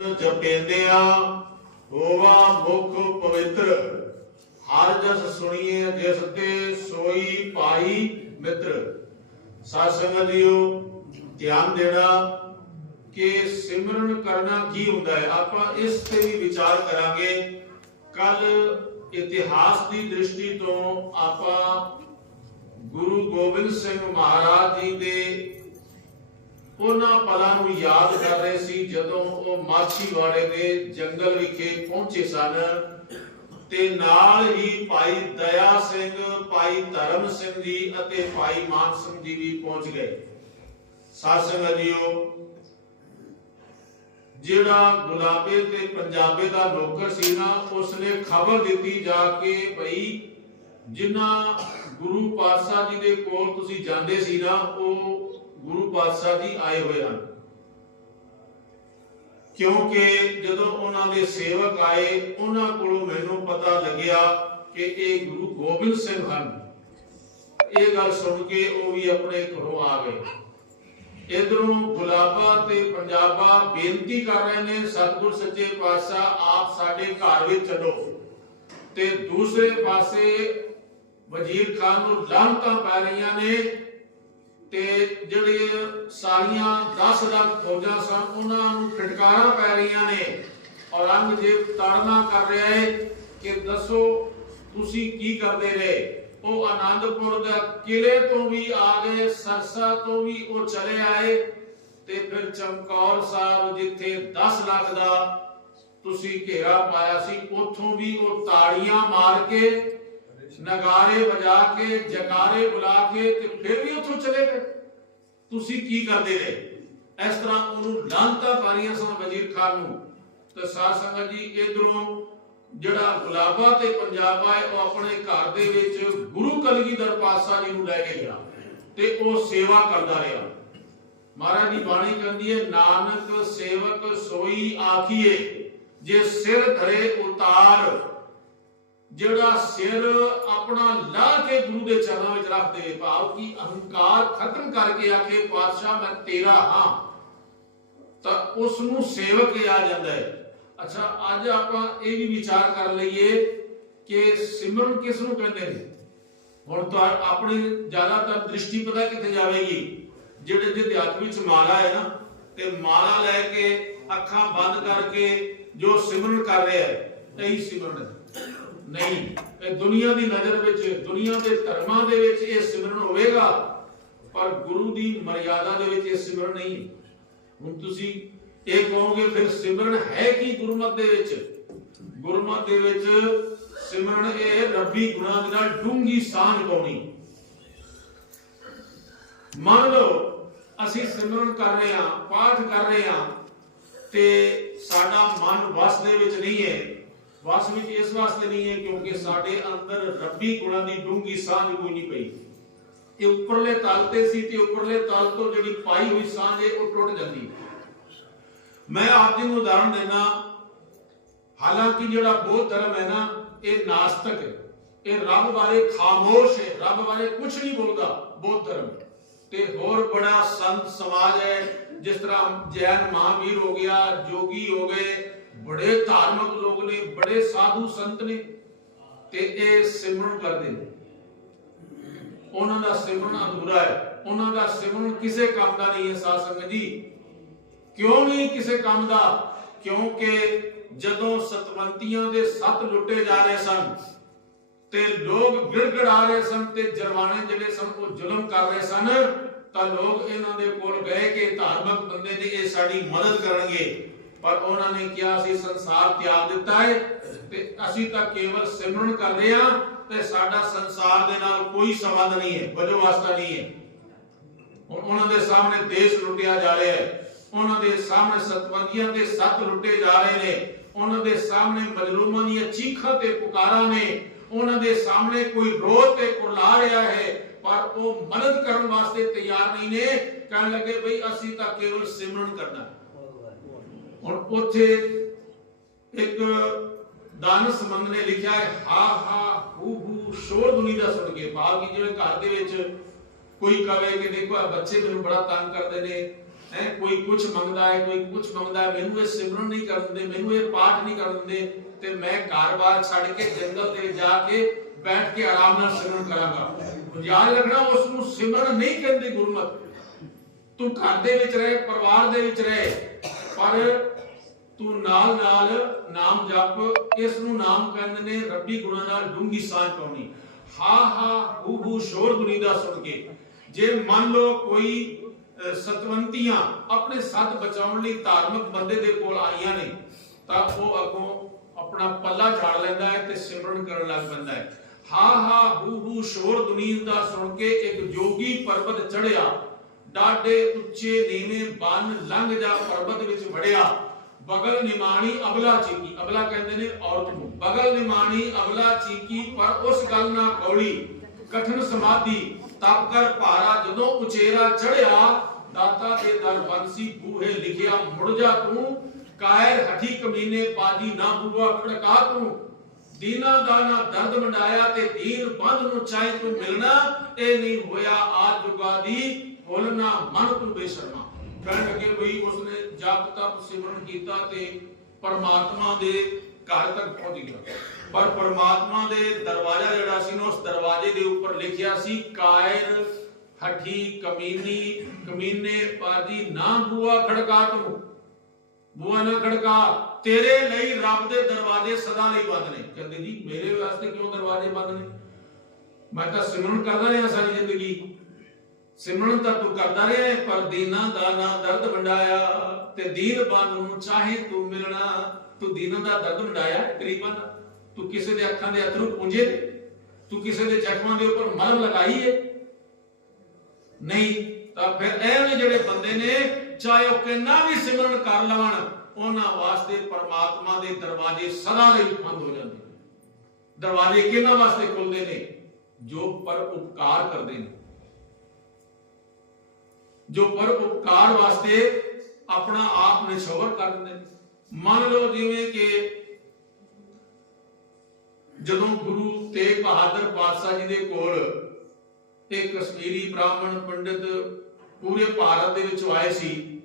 ਜਪੇਂਦਿਆ ਹੋਵਾ ਮੁਖ ਪਵਿੱਤਰ। ਹਰ ਜਸ ਸੁਣੀਏ, ਜਿਸ ਤੇ ਸੋਈ ਪਾਈ ਮਿੱਤਰ। ਸਾਧ ਸੰਗਤ ਜੀਓ, ਧਿਆਨ ਦੇਣਾ ਕਿ ਸਿਮਰਨ ਕਰਨਾ ਕੀ ਹੁੰਦਾ ਹੈ। ਆਪਾਂ ਇਸ ਤੇ ਵੀ ਵਿਚਾਰ ਕਰਾਂਗੇ। ਕੱਲ ਇਤਿਹਾਸ ਦੀ ਦ੍ਰਿਸ਼ਟੀ ਤੋਂ ਆਪਾਂ ਗੁਰੂ ਗੋਬਿੰਦ ਸਿੰਘ ਮਹਾਰਾਜ ਜੀ ਦੇ ਉਹਨਾਂ ਪਲਾਂ ਨੂੰ ਯਾਦ ਕਰ ਰਹੇ ਸੀ ਜਦੋਂ ਉਹ ਮਾਛੀਵਾੜੇ ਦੇ ਜੰਗਲ ਵਿਖੇ ਪਹੁੰਚੇ ਸਨ ਤੇ ਨਾਲ ਹੀ ਭਾਈ ਦਇਆ ਸਿੰਘ, ਭਾਈ ਧਰਮ ਸਿੰਘ ਜੀ ਅਤੇ ਭਾਈ ਮਾਨ ਸਿੰਘ ਜੀ ਵੀ ਪਹੁੰਚ ਗਏ। ਸਾਧ ਸੰਗਤ ਜੀਓ ਜਿਹੜਾ ਗੁਲਾਬੇ ਤੇ ਪੰਜਾਬੇ ਦਾ ਨੌਕਰ ਸੀ ਨਾ, ਉਸਨੇ ਖਬਰ ਦਿੱਤੀ ਜਾ ਕੇ ਭਈ ਜਿਨ੍ਹਾਂ ਗੁਰੂ ਪਾਤਸ਼ਾਹ ਜੀ ਦੇ ਕੋਲ ਤੁਸੀਂ ਜਾਂਦੇ ਸੀ ਨਾ, ਉਹ ਗੁਰੂ ਪਾਤਸ਼ਾਹ ਜੀ ਆਏ ਹੋਏ ਹਨ। ਕਿਉਂਕਿ ਜਦੋਂ ਉਹਨਾਂ ਦੇ ਸੇਵਕ ਆਏ, ਉਹਨਾਂ ਕੋਲੋਂ ਮੈਨੂੰ ਪਤਾ ਲੱਗਿਆ ਕਿ ਇਹ ਗੁਰੂ ਗੋਬਿੰਦ ਸਿੰਘ ਹਨ। ਇਹ ਗੱਲ ਸੁਣ ਕੇ ਉਹ ਵੀ ਆਪਣੇ ਘਰੋਂ ਆ ਗਏ। ਇਧਰੋਂ ਗੁਲਾਬਾ ਤੇ ਪੰਜਾਬਾ ਬੇਨਤੀ ਕਰ ਰਹੇ ਨੇ, ਸਤਿਗੁਰ ਸੱਚੇ ਪਾਤਸ਼ਾਹ, ਆਪ ਸਾਡੇ ਘਰ ਵਿੱਚ ਚਲੋ ਤੇ ਦੂਸਰੇ ਪਾਸੇ ਵਜ਼ੀਰ ਖਾਨ ਨੂੰ ਲਾਂਤਾਂ ਪੈ ਰਹੀਆਂ ਨੇ। ਤੇ ਜਿਹੜੇ ਸਾਰੀਆਂ 10 ਫੌਜਾਂ ਸਨ, ਉਹਨਾਂ ਨੂੰ ਫਟਕਾਰਾਂ ਪੈ ਰਹੀਆਂ ਨੇ। ਔਰੰਗਜ਼ੇਬ ਤਾੜਨਾ ਕਰ ਰਿਹਾ ਹੈ ਕਿ ਦੱਸੋ ਤੁਸੀਂ ਕੀ ਕਰਦੇ ਰਹੇ? ਉਹ ਆਨੰਦਪੁਰ ਦੇ ਕਿਲੇ ਤੋਂ ਵੀ ਆ ਗਏ, ਸਰਸਾ ਤੋਂ ਵੀ ਉਹ ਚਲੇ ਆਏ ਤੇ ਫਿਰ ਚਮਕੌਰ ਸਾਹਿਬ ਜਿੱਥੇ 10 ਲੱਖ ਦਾ ਤੁਸੀਂ ਘੇਰਾ ਪਾਇਆ ਸੀ, ਉੱਥੋਂ ਵੀ ਉਹ ਤਾੜੀਆਂ ਮਾਰ ਕੇ ਨਗਾਰੇ ਵਜਾ ਕੇ, ਜਕਾਰੇ ਬੁਲਾ ਕੇ ਤੇ ਫਿਰ ਵੀ ਉੱਥੋਂ ਚਲੇ ਗਏ। ਤੁਸੀਂ ਕੀ ਕਰਦੇ ਰਹੇ? ਇਸ ਤਰ੍ਹਾਂ ਉਹਨੂੰ ਲਾਂਤਾਂ ਪਾਰੀਆਂ ਸਨ ਵਜ਼ੀਰ ਖਾਨ ਨੂੰ। ਤੇ ਸਾਧ ਸੰਗਤ ਜੀ, ਇਧਰੋਂ ਜਿਹੜਾ ਗੁਲਾਬਾ ਤੇ ਪੰਜਾਬਾ ਹੈ, ਉਹ ਆਪਣੇ ਘਰ ਦੇ ਵਿੱਚ ਗੁਰੂ ਕਲਗੀਧਰ ਪਾਤਸ਼ਾਹ ਜੀ ਨੂੰ ਲੈ ਕੇ ਗਿਆ ਤੇ ਉਹ ਸੇਵਾ ਕਰਦਾ ਰਿਹਾ। ਮਹਾਰਾਜ ਦੀ ਬਾਣੀ ਕਹਿੰਦੀ ਹੈ, ਨਾਨਕ ਸੇਵਕ ਸੋਈ ਆਖੀਏ, ਜੇ ਸਿਰ ਧਰੇ ਉਤਾਰ। ਜਿਹੜਾ ਸਿਰ ਆਪਣਾ ਲਾ ਕੇ ਗੁਰੂ ਦੇ ਚਰਨਾਂ ਵਿੱਚ ਰੱਖ ਦੇ ਭਾਵ ਕਿ ਅਹੰਕਾਰ ਖਤਮ ਕਰਕੇ ਆਖੇ, ਪਾਤਸ਼ਾਹ, ਮੈਂ ਤੇਰਾ ਹਾਂ। ਤਾਂ ਉਸ ਨੂੰ ਸੇਵਕ ਕਿਹਾ ਜਾਂਦਾ ਹੈ। ਅੱਛਾ, ਅੱਜ ਆਪਾਂ ਇਹ ਵੀ ਵਿਚਾਰ ਕਰ ਲਈਏ ਕਿ ਸਿਮਰਨ ਕਿਸ ਨੂੰ ਕਹਿੰਦੇ ਨੇ? ਹੁਣ ਤਾਂ ਆਪਣੀ ਜ਼ਿਆਦਾਤਰ ਦ੍ਰਿਸ਼ਟੀ ਪਤਾ ਕਿੱਥੇ ਜਾਵੇਗੀ? ਜਿਹੜੇ ਜਿਹਦੇ ਹੱਥ ਵਿੱਚ ਮਾਲਾ ਹੈ ਨਾ, ਤੇ ਮਾਲਾ ਲੈ ਕੇ ਅੱਖਾਂ ਬੰਦ ਕਰਕੇ ਜੋ ਸਿਮਰਨ ਕਰ ਰਿਹਾ ਹੈ, ਇਹੀ ਸਿਮਰਨ ਹੈ। ਨਹੀਂ, ਇਹ ਦੁਨੀਆ ਦੀ ਨਜ਼ਰ ਵਿੱਚ, ਦੁਨੀਆ ਦੇ ਧਰਮਾਂ ਦੇ ਵਿੱਚ ਇਹ ਸਿਮਰਨ ਹੋਵੇਗਾ, ਪਰ ਗੁਰੂ ਦੀ ਮਰਿਆਦਾ ਦੇ ਵਿੱਚ ਇਹ ਸਿਮਰਨ ਨਹੀਂ ਹੁਣ ਤੁਸੀਂ ਇਹ ਕਹੋਗੇ, ਫਿਰ ਸਿਮਰਨ ਹੈ ਕੀ ਗੁਰਮਤਿ ਦੇ ਵਿੱਚ? ਗੁਰਮਤਿ ਦੇ ਵਿੱਚ ਸਿਮਰਨ ਇਹ ਰੱਬੀ ਗੁਣਾਂ ਦੇ ਨਾਲ ਡੂੰਗੀ ਸਾਂਝ ਪਾਉਣੀ। ਮੰਨ ਲਓ, ਅਸੀਂ ਸਿਮਰਨ ਕਰ ਰਹੇ ਹਾਂ, ਪਾਠ ਕਰ ਰਹੇ ਹਾਂ, ਤੇ ਸਾਡਾ ਮਨ ਵਸ ਦੇ ਵਿੱਚ ਨਹੀਂ ਹੈ। ਵਸ ਵਿੱਚ ਇਸ ਵਾਸਤੇ ਨਹੀਂ ਹੈ ਕਿਉਂਕਿ ਸਾਡੇ ਅੰਦਰ ਰੱਬੀ ਗੁਣਾਂ ਦੀ ਡੂੰਗੀ ਸਾਂਝ ਕੋਈ ਨਹੀਂ ਪਈ ਇਹ ਉੱਪਰਲੇ ਤਲ ਤੇ ਸੀ ਤੇ ਉੱਪਰਲੇ ਤਲ ਤੋਂ ਜਿਹੜੀ ਪਾਈ ਹੋਈ ਸਾਂਝ ਹੈ ਉਹ ਟੁੱਟ ਜਾਂਦੀ ਹੈ ਮੈਂ ਆਪ ਜੀ ਨੂੰ ਉਦਾਹਰਣ ਦੇਣਾ ਹਾਲਾਂਕਿ ਜਿਹੜਾ ਬੌਧ ਧਰਮ ਹੈ ਨਾ ਇਹ ਨਾਸਤਕ ਹੈ ਇਹ ਰੱਬ ਬਾਰੇ ਖਾਮੋਸ਼ ਹੈ ਰੱਬ ਬਾਰੇ ਕੁਝ ਨਹੀਂ ਬੋਲਦਾ ਬੌਧ ਧਰਮ ਤੇ ਹੋਰ ਬੜਾ ਸੰਤ ਸਮਾਜ ਹੈ ਜਿਸ ਤਰ੍ਹਾਂ ਜੈਨ ਮਹਾਵੀਰ ਹੋ ਗਿਆ ਜੋਗੀ ਹੋ ਗਏ ਬੜੇ ਧਾਰਮਿਕ ਲੋਕ ਨੇ, ਬੜੇ ਸਾਧੂ ਸੰਤ ਨੇ ਤੇ ਇਹ ਸਿਮਰਨ ਕਰਦੇ ਨੇ। ਉਹਨਾਂ ਦਾ ਸਿਮਰਨ ਅਧੂਰਾ ਹੈ। ਉਹਨਾਂ ਦਾ ਸਿਮਰਨ ਕਿਸੇ ਕੰਮ ਦਾ ਨਹੀਂ ਹੈ ਸਾਧ ਸੰਗਤ ਜੀ। ਕਿਉਂ ਨਹੀਂ ਕਿਸੇ ਕੰਮ ਦਾ? ਕਿਉਂਕਿ ਜਦੋਂ ਸਤਵੰਤੀਆਂ ਦੇ ਸੱਤ ਲੁੱਟੇ ਜਾ ਰਹੇ ਸਨ ਤੇ ਲੋਕ ਗਿੜਗੜਾ ਰਹੇ ਸਨ ਤੇ ਜਰਵਾਣੇ ਜਿਹੜੇ ਸਨ ਉਹ ਜ਼ੁਲਮ ਕਰ ਰਹੇ ਸਨ, ਤਾਂ ਲੋਕ ਇਹਨਾਂ ਦੇ ਕੋਲ ਗਏ ਕਿ ਧਾਰਮਿਕ ਬੰਦੇ ਨੇ ਇਹ ਸਾਡੀ ਮਦਦ ਕਰਨਗੇ। ਪਰ ਉਹਨਾਂ ਨੇ ਕਿਹਾ, ਅਸੀਂ ਸੰਸਾਰ ਤਿਆਗ ਦਿੱਤਾ ਹੈ ਤੇ ਅਸੀਂ ਤਾਂ ਕੇਵਲ ਸਿਮਰਨ ਕਰਦੇ ਰਹੇ ਹਾਂ ਤੇ ਸਾਡਾ ਸੰਸਾਰ ਦੇ ਨਾਲ ਕੋਈ ਸੰਬੰਧ ਨਹੀਂ ਹੈ ਵਜੋ ਵਾਸਤਾ ਨਹੀਂ ਹੈ। ਹੁਣ ਉਹਨਾਂ ਦੇ ਸਾਹਮਣੇ ਦੇਸ਼ ਲੁੱਟਿਆ ਜਾ ਰਿਹਾ ਹੈ। ਉਹਨਾਂ ਦੇ ਸਾਹਮਣੇ ਸਤਵੰਦੀਆਂ ਦੇ ਸੱਤ ਲੁੱਟੇ ਜਾ ਰਹੇ ਨੇ। ਉਹਨਾਂ ਦੇ ਸਾਹਮਣੇ ਮਜਲੂਮਾਂ ਦੀਆਂ ਚੀਖਾਂ ਤੇ ਪੁਕਾਰਾਂ ਨੇ। ਉਹਨਾਂ ਦੇ ਸਾਹਮਣੇ ਕੋਈ ਰੋ ਤੇ ਕੁਰਲਾ ਰਿਹਾ ਹੈ, ਪਰ ਉਹ ਮਦਦ ਕਰਨ ਵਾਸਤੇ ਤਿਆਰ ਨਹੀਂ ਨੇ। ਕਹਿਣ ਲੱਗੇ, ਬਈ, ਅਸੀਂ ਤਾਂ ਕੇਵਲ ਸਿਮਰਨ ਕਰਨਾ ਹੁਣ ਉੱਥੇ ਇੱਕ ਦਾਨਸ ਸੰਬੰਧ ਨੇ ਲਿਖਿਆ ਹੈ, ਹਾ ਹਾ ਹੂ ਹੂ ਸ਼ੋਰ ਦੁਨੀ ਦਾ ਸੁਣ ਕੇ ਭਾਵ ਕਿ ਜਿਵੇਂ ਘਰ ਦੇ ਵਿੱਚ ਕੋਈ ਕਵੇ ਕਿ ਦੇਖੋ ਇਹ ਬੱਚੇ ਮੈਨੂੰ ਬੜਾ ਤੰਗ ਕਰਦੇ ਨੇ, ਹੈ, ਕੋਈ ਕੁਝ ਮੰਗਦਾ ਹੈ, ਕੋਈ ਕੁਝ ਮੰਗਦਾ ਹੈ, ਮੈਨੂੰ ਇਹ ਸਿਮਰਨ ਨਹੀਂ ਕਰਨ ਦਿੰਦੇ, ਮੈਨੂੰ ਇਹ ਪਾਠ ਨਹੀਂ ਕਰਨ ਦਿੰਦੇ, ਤੇ ਮੈਂ ਘਰ-ਬਾਰ ਛੱਡ ਕੇ ਜੰਗਲ ਦੇ ਜਾ ਕੇ ਬੈਠ ਕੇ ਆਰਾਮ ਨਾਲ ਸਿਮਰਨ ਕਰਾਂਗਾ। ਯਾਦ ਰੱਖਣਾ ਉਸ ਨੂੰ ਸਿਮਰਨ ਨਹੀਂ ਕਹਿੰਦੇ ਗੁਰਮਤ। ਤੂੰ ਘਰ ਦੇ ਵਿੱਚ ਰਹੇ, ਪਰਿਵਾਰ ਦੇ ਵਿੱਚ ਰਹੇ, ਪਰ ਤੂੰ ਨਾਲ ਨਾਲ ਨਾਮ ਜਪ, ਇਸ ਨੂੰ ਨਾਮ ਕਹਿੰਦੇ ਨੇ ਰੱਬੀ ਗੁਣਾਂ ਨਾਲ ਡੂੰਗੀ ਸਾਂਝ ਪਾਉਣੀ। ਹਾ ਹਾ, ਹੂ ਹੂ, ਸ਼ੋਰ ਦੁਨੀ ਦਾ ਸੁਣ ਕੇ। ਜੇ ਮੰਨ ਲਓ ਕੋਈ ਸਤਵੰਤੀਆਂ ਆਪਣੇ ਸੱਤ ਬਚਾਉਣ ਲਈ ਧਾਰਮਿਕ ਬੰਦੇ ਦੇ ਕੋਲ ਆਈਆਂ ਨੇ, ਤਾਂ ਉਹ ਅੱਗੋਂ ਆਪਣਾ ਪੱਲਾ ਝਾੜ ਲੈਂਦਾ ਹੈ ਤੇ ਸਿਮਰਨ ਕਰਨ ਲੱਗ ਪੈਂਦਾ ਹੈ। ਹਾ ਹਾ, ਹੂ ਹੂ, ਸ਼ੋਰ ਦੁਨੀ ਦਾ ਸੁਣ ਕੇ ਇੱਕ ਜੋਗੀ ਪਰਬਤ ਚੜਿਆ ਡਾਡੇ ਉੱਚੇ ਨੀਵੇਂ ਬੰਨ ਲੰਘ ਜਾ ਪਰਬਤ ਵਿੱਚ ਵੜਿਆ। ਬਗਲ ਨਿਮਾਣੀ ਅਬਲਾ ਚੀਕੀ ਅਬਲਾ ਕਹਿੰਦੇ ਨੇ ਔਰਤ ਨੂੰ ਬਗਲ ਨਿਮਾਣੀ ਅਬਲਾ ਚੀਕੀ ਪਰ ਉਸ ਗੱਲ ਨਾ ਕੌੜੀ ਕਠਨ ਸਮਾਧੀ ਤਪ ਕਰ ਭਾਰਾ ਜਦੋਂ ਉਚੇਰਾ ਚੜਿਆ ਦਾਤਾ ਦੇ ਦਰ ਬੰਸੀ ਬੂਹੇ ਲਿਖਿਆ ਮੁੜ ਜਾ ਤੂੰ ਕਾਇਰ ਹਠੀ ਕਮੀਨੇ ਬਾਜੀ ਨਾ ਬੂਆ ਖੜਕਾ ਤੂੰ ਦੀਨਾ ਦਾ ਨਾ ਦਰਦ ਮੰਡਾਇਆ ਤੇ ਦੀਨ ਬੰਦ ਨੂੰ ਚਾਹੇ ਤੂੰ ਮਿਲਣਾ ਇਹ ਨਹੀਂ ਹੋਇਆ ਆਜ ਜੁਗਾ ਦੀ ਬੋਲਣਾ ਮਨ ਤੂੰ ਬੇਸ਼ਰਮਾ ਕਹਿਣ ਲੱਗੇ ਬਈ ਉਸਨੇ ਜਪ ਤਪ ਸਿਮਰਨ ਕੀਤਾ ਤੇ ਪਰਮਾਤਮਾ ਦੇ ਘਰ ਤੱਕ ਪਹੁੰਚ ਗਿਆ। ਪਰ ਪਰਮਾਤਮਾ ਦੇ ਦਰਵਾਜ਼ਾ ਜਿਹੜਾ ਸੀ ਨਾ, ਉਸ ਦਰਵਾਜ਼ੇ ਦੇ ਉੱਪਰ ਲਿਖਿਆ ਸੀ, ਕਾਇਰ ਹਠੀ ਕਮੀਨੀ, ਕਮੀਨੇ ਪਾਜੀ ਨਾ ਬੂਆ ਖੜਕਾ ਤੂੰ। ਬੂਆ ਨਾ ਖੜਕਾ, ਤੇਰੇ ਲਈ ਰੱਬ ਦੇ ਦਰਵਾਜ਼ੇ ਸਦਾ ਲਈ ਬੰਦ ਨੇ। ਕਹਿੰਦੇ ਜੀ, ਮੇਰੇ ਵਾਸਤੇ ਕਿਉਂ ਦਰਵਾਜ਼ੇ ਬੰਦ ਨੇ? ਮੈਂ ਤਾਂ ਸਿਮਰਨ ਕਰਦਾ ਰਿਹਾ ਸਾਰੀ ਜ਼ਿੰਦਗੀ। ਸਿਮਰਨ ਤਾਂ ਤੂੰ ਕਰਦਾ ਰਿਹਾ ਪਰ ਦੀਨਾ ਦਾ ਨਾ ਦਰਦ ਵੰਡਾਇਆ। ਤੇ ਦੀਨ ਬੰਦ ਨੂੰ ਚਾਹੇ ਤੂੰ ਮਿਲਣਾ, ਤੂੰ ਦੀਨਾਂ ਦਾ ਦਰਦ ਵੰਡਾਇਆ ਕਰੀਬਨ ਤੂੰ ਕਿਸੇ ਦੇ ਅੱਖਾਂ ਦੇ ਅਥਰੂ ਪੁੰਝੇ ਤੂੰ ਕਿਸੇ ਦੇ ਜ਼ਖਮਾਂ ਦੇ ਉੱਪਰ ਮਲਮ ਲਗਾਈ ਹੈ ਨਹੀਂ, ਤਾਂ ਫਿਰ ਐਵੇਂ ਜਿਹੜੇ ਬੰਦੇ ਨੇ, ਚਾਹੇ ਉਹ ਕਿੰਨਾ ਵੀ ਸਿਮਰਨ ਕਰ ਲਵਣ, ਉਹਨਾਂ ਵਾਸਤੇ ਪਰਮਾਤਮਾ ਦੇ ਦਰਵਾਜ਼ੇ ਸਦਾ ਲਈ ਬੰਦ ਹੋ ਜਾਂਦੇ ਨੇ। ਦਰਵਾਜ਼ੇ ਕਿਹਨਾਂ ਵਾਸਤੇ ਖੁੱਲਦੇ ਨੇ? ਜੋ ਪਰ ਉਪਕਾਰ ਕਰਦੇ ਨੇ। ਜੋ ਪਰ ਉਪਕਾਰ ਵਾਸਤੇ ਆਪਣਾ ਆਪ ਨਿਸ਼ਵਰ ਕਰ ਦਿੰਦੇ ਮੰਨ ਲਓ ਜਿਵੇਂ ਕਿ ਜਦੋਂ ਗੁਰੂ ਤੇਗ ਬਹਾਦਰ ਪਾਤਸ਼ਾਹ ਜੀ ਦੇ ਕੋਲ ਇੱਕ ਕਸ਼ਮੀਰੀ ਬ੍ਰਾਹਮਣ ਪੰਡਿਤ ਪੂਰੇ ਭਾਰਤ ਦੇ ਵਿੱਚ ਆਏ ਸੀ,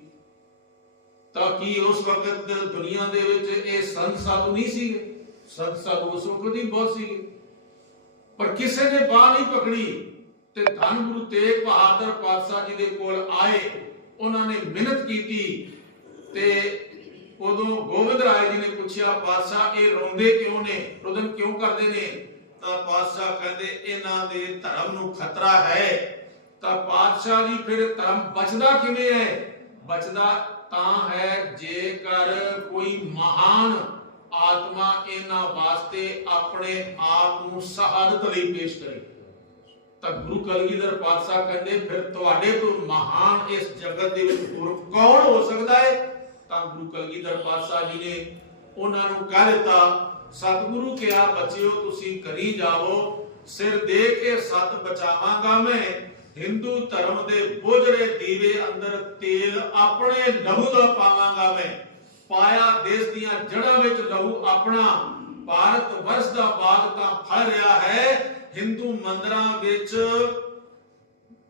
ਤਾਂ ਕੀ ਉਸ ਵਕਤ ਦੁਨੀਆ ਦੇ ਵਿੱਚ ਇਹ ਸੰਤ ਸਾਧੂ ਨਹੀਂ ਸੀਗੇ? ਸੰਤ ਸਾਧੂ ਉਸ ਵਕਤ ਹੀ ਬਹੁਤ ਸੀਗੇ। ਪਰ ਕਿਸੇ ਨੇ ਬਾਹ ਨਹੀਂ ਪਕੜੀ। ਤੇ ਧੰਨ ਗੁਰੂ ਤੇਗ ਬਹਾਦਰ ਪਾਤਸ਼ਾਹ ਜੀ ਦੇ ਕੋਲ ਆਏ, ਉਹਨਾਂ ਨੇ ਮਿਹਨਤ ਕੀਤੀ ਤੇ ਉਦੋਂ ਗੋਬਿੰਦ ਰਾਏ ਜੀ ਨੇ ਪੁੱਛਿਆ, ਪਾਤਸ਼ਾਹ, ਇਹ ਰੋਂਦੇ ਕਿਉਂ ਨੇ? ਰੋਦਨ ਕਿਉਂ ਕਰਦੇ ਨੇ? ਤਾਂ ਪਾਤਸ਼ਾਹ ਕਹਿੰਦੇ, ਇਹਨਾਂ ਦੇ ਧਰਮ ਨੂੰ ਖਤਰਾ ਹੈ। ਤਾਂ ਪਾਤਸ਼ਾਹ ਜੀ ਫਿਰ ਧਰਮ ਬਚਦਾ ਕਿਵੇਂ ਹੈ? ਬਚਦਾ ਤਾਂ ਹੈ ਜੇਕਰ ਕੋਈ ਮਹਾਨ ਆਤਮਾ ਇਹਨਾਂ ਵਾਸਤੇ ਆਪਣੇ ਆਪ ਨੂੰ ਸ਼ਹਾਦਤ ਲਈ ਪੇਸ਼ ਕਰੇ। ਤਾਂ ਗੁਰੂ ਕਲਗੀਧਰ ਪਾਤਸ਼ਾਹ ਕਹਿੰਦੇ, ਫਿਰ ਤੁਹਾਡੇ ਤੋਂ ਮਹਾਨ ਇਸ ਜਗਤ ਦੇ ਵਿੱਚ ਹੋਰ ਕੌਣ ਹੋ ਸਕਦਾ ਹੈ ਤਾਂ ਗੁਰੂ ਕਲਗੀਧਰ ਪਾਤਸ਼ਾਹ ਜੀ ਨੇ ਉਹਨਾਂ ਨੂੰ ਕਹਿ ਦਿੱਤਾ, ਸਤਿਗੁਰੂ ਕਿਹਾ, ਬੱਚਿਓ, ਤੁਸੀਂ ਕਰੀ ਜਾਓ ਸਿਰ ਦੇ ਕੇ ਸਤ ਬਚਾਵਾਂਗਾ ਮੈਂ। ਹਿੰਦੂ ਧਰਮ ਦੇ ਬੁਝੜੇ ਦੀਵੇ ਅੰਦਰ ਤੇਲ ਆਪਣੇ ਲਹੂ ਦਾ ਪਾਵਾਂਗਾ ਮੈਂ। ਪਾਇਆ ਦੇਸ਼ ਦੀਆਂ ਜੜਾਂ ਵਿੱਚ ਲਹੂ ਆਪਣਾ। ਭਾਰਤ ਵਰਸ਼ ਦਾ ਬਾਗ ਤਾਂ ਫਲ ਰਿਹਾ ਹੈ ਹਿੰਦੂ ਮੰਦਰਾਂ ਵਿੱਚ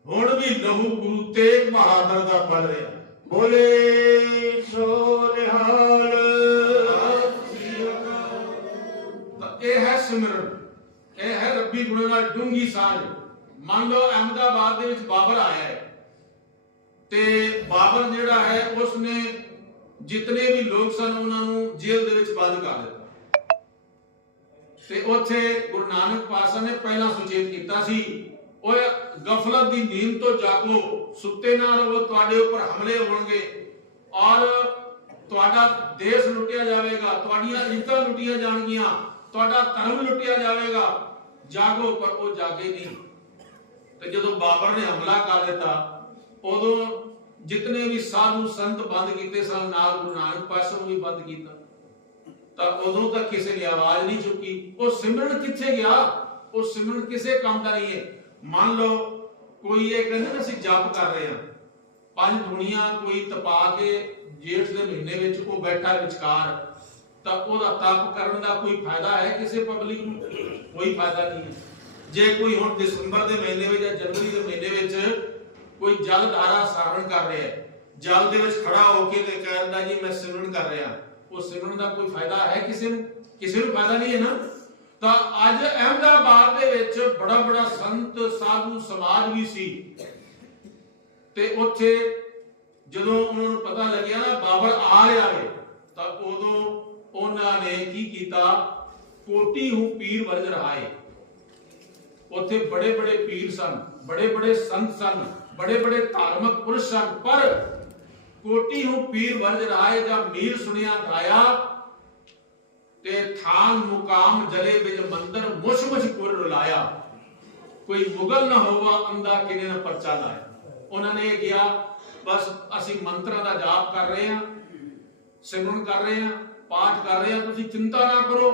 ਹੁਣ ਵੀ ਲਹੂ ਗੁਰੂ ਤੇਗ ਬਹਾਦਰ ਦਾ ਫਲ ਰਿਹਾ। ਬੋਲੇ ਸੋ ਨਿਹਾਲ ਇਹ ਹੈ ਸਿਮਰਨ। ਇਹ ਹੈ ਰੱਬੀ ਗੁਣਾਂ ਨਾਲ ਡੂੰਗੀ ਸਾਂਝ। ਮੰਨ ਲਓ ਅਹਿਮਦਾਬਾਦ ਦੇ ਵਿੱਚ ਬਾਬਰ ਆਇਆ ਹੈ। ਤੇ ਬਾਬਰ ਜਿਹੜਾ ਹੈ, ਉਸਨੇ ਜਿਤਨੇ ਵੀ ਲੋਕ ਸਨ, ਉਹਨਾਂ ਨੂੰ ਜੇਲ੍ਹ ਦੇ ਵਿੱਚ ਬੰਦ ਕਰ ਦਿੱਤਾ। ਤੇ ਉੱਥੇ ਗੁਰੂ ਨਾਨਕ ਪਾਤਸ਼ਾਹ ਨੇ ਪਹਿਲਾਂ ਸੁਚੇਤ ਕੀਤਾ ਸੀ, ਓਏ ਗਫਲਤ ਦੀ ਨੀਂਦ ਤੋਂ ਜਾਗੋ, ਸੁੱਤੇ ਨਾ ਰਹੋ, ਤੁਹਾਡੇ ਉੱਪਰ ਹਮਲੇ ਹੋਣਗੇ ਔਰ ਤੁਹਾਡਾ ਦੇਸ਼ ਲੁੱਟਿਆ ਜਾਵੇਗਾ, ਤੁਹਾਡੀਆਂ ਇੱਜ਼ਤਾਂ ਲੁੱਟੀਆਂ ਜਾਣਗੀਆਂ, ਤੁਹਾਡਾ ਧਰਮ ਲੁੱਟਿਆ ਜਾਵੇਗਾ। ਜਾਗੋ, ਪਰ ਉਹ ਜਾਗੇ ਨਹੀਂ। ਤੇ ਜਦੋਂ ਬਾਬਰ ਨੇ ਹਮਲਾ ਕਰ ਦਿੱਤਾ, ਉਦੋਂ ਜਿਤਨੇ ਵੀ ਸਾਧੂ ਸੰਤ ਬੰਦ ਕੀਤੇ ਸਨ, ਨਾਲ ਗੁਰੂ ਨਾਨਕ ਪਾਤਸ਼ਾਹ ਨੂੰ ਵੀ ਬੰਦ ਕੀਤਾ। ਤਾਂ ਉਦੋਂ ਤੱਕ ਕਿਸੇ ਨੇ ਆਵਾਜ਼ ਨਹੀਂ ਚੁੱਕੀ। ਉਹ ਸਿਮਰਨ ਕਿੱਥੇ ਗਿਆ? ਉਹ ਸਿਮਰਨ ਕਿਸੇ ਕੰਮ ਦਾ ਨਹੀਂ ਹੈ। ਮੰਨ ਲਓ, ਕੋਈ ਇਹ ਕਹਿੰਦੇ ਨਾ ਅਸੀਂ ਜਪ ਕਰ ਰਹੇ ਹਾਂ। ਪੰਜ ਦੁਨੀਆ ਕੋਈ ਤਪਾ ਕੇ ਜੇਠ ਦੇ ਮਹੀਨੇ ਵਿੱਚ ਉਹ ਬੈਠਾ ਵਿਚਕਾਰ। ਤਾਂ ਉਹਦਾ ਤਪ ਕਰਨ ਦਾ ਕੋਈ ਫਾਇਦਾ ਹੈ ਕਿਸੇ ਪਬਲਿਕ ਨੂੰ? ਕੋਈ ਫਾਇਦਾ ਨਹੀਂ ਜੇ ਕੋਈ ਹੁਣ ਦਸੰਬਰ ਦੇ ਮਹੀਨੇ ਵਿੱਚ ਜਾਂ ਜਨਵਰੀ ਦੇ ਮਹੀਨੇ ਵਿੱਚ ਕੋਈ ਜਲ ਧਾਰਾ ਸਾਵਣ ਕਰ ਰਿਹਾ ਹੈ, ਜਲ ਦੇ ਵਿੱਚ ਖੜਾ ਹੋ ਕੇ ਤੇ ਕਹਿੰਦਾ ਜੀ, ਮੈਂ ਸਿਮਰਨ ਕਰ ਰਿਹਾ ਉਹ ਸਿਮਰਨ ਦਾ ਕੋਈ ਫਾਇਦਾ ਹੈ ਕਿਸੇ ਨੂੰ? ਕਿਸੇ ਨੂੰ ਫਾਇਦਾ ਨਹੀਂ ਹੈ ਨਾ? ਤਾਂ ਅੱਜ ਅਹਿਮਦਾਬਾਦ ਦੇ ਵਿੱਚ ਬੜਾ ਬੜਾ ਸੰਤ ਸਾਧੂ ਸਮਾਜ ਵੀ ਸੀ। ਤੇ ਉੱਥੇ ਜਦੋਂ ਉਹਨਾਂ ਨੂੰ ਪਤਾ ਲੱਗਿਆ ਨਾ ਬਾਬਰ ਆ ਰਿਹਾ ਹੈ, ਤਾਂ ਉਦੋਂ ਉਹਨਾਂ ਨੇ ਕੀ ਕੀਤਾ? ਕੋਟੀ ਹੂ ਪੀਰ ਵਰਜ ਰਹਾਏ ਉੱਥੇ ਬੜੇ ਬੜੇ ਪੀਰ ਸਨ, ਬੜੇ ਬੜੇ ਸੰਤ ਸਨ, ਬੜੇ ਬੜੇ ਧਾਰਮਿਕ ਪੁਰਸ਼ ਸਨ, ਪਰ ਕੋਟੀ ਹੂ ਪੀਰ ਵਰਜ ਰਹਾਏ ਦਾ ਮੀਰ ਸੁਣਿਆ ਗਾਇਆ ਤੇ ਥਾਨ ਮੁਕਾਮ ਜਲੇ ਵਿੱਚ ਮੰਦਰ ਮੁਛ ਮੁਛ ਕੁਰ ਰੁਲਾਇਆ। ਕੋਈ ਮੁਗਲ ਨਾ ਹੋਵਾ ਅੰਦਾ ਕਿਨੇ ਨਾ ਪਰਚਾ ਲਾਇਆ। ਉਹਨਾਂ ਨੇ ਇਹ ਬਸ ਅਸੀਂ ਮੰਤਰਾਂ ਦਾ ਜਾਪ ਕਰ ਰਹੇ ਹਾਂ, ਸਿਮਰਨ ਕਰ ਰਹੇ ਹਾਂ, ਪਾਠ ਕਰ ਰਹੇ ਹਾਂ, ਤੁਸੀਂ ਚਿੰਤਾ ਨਾ ਕਰੋ।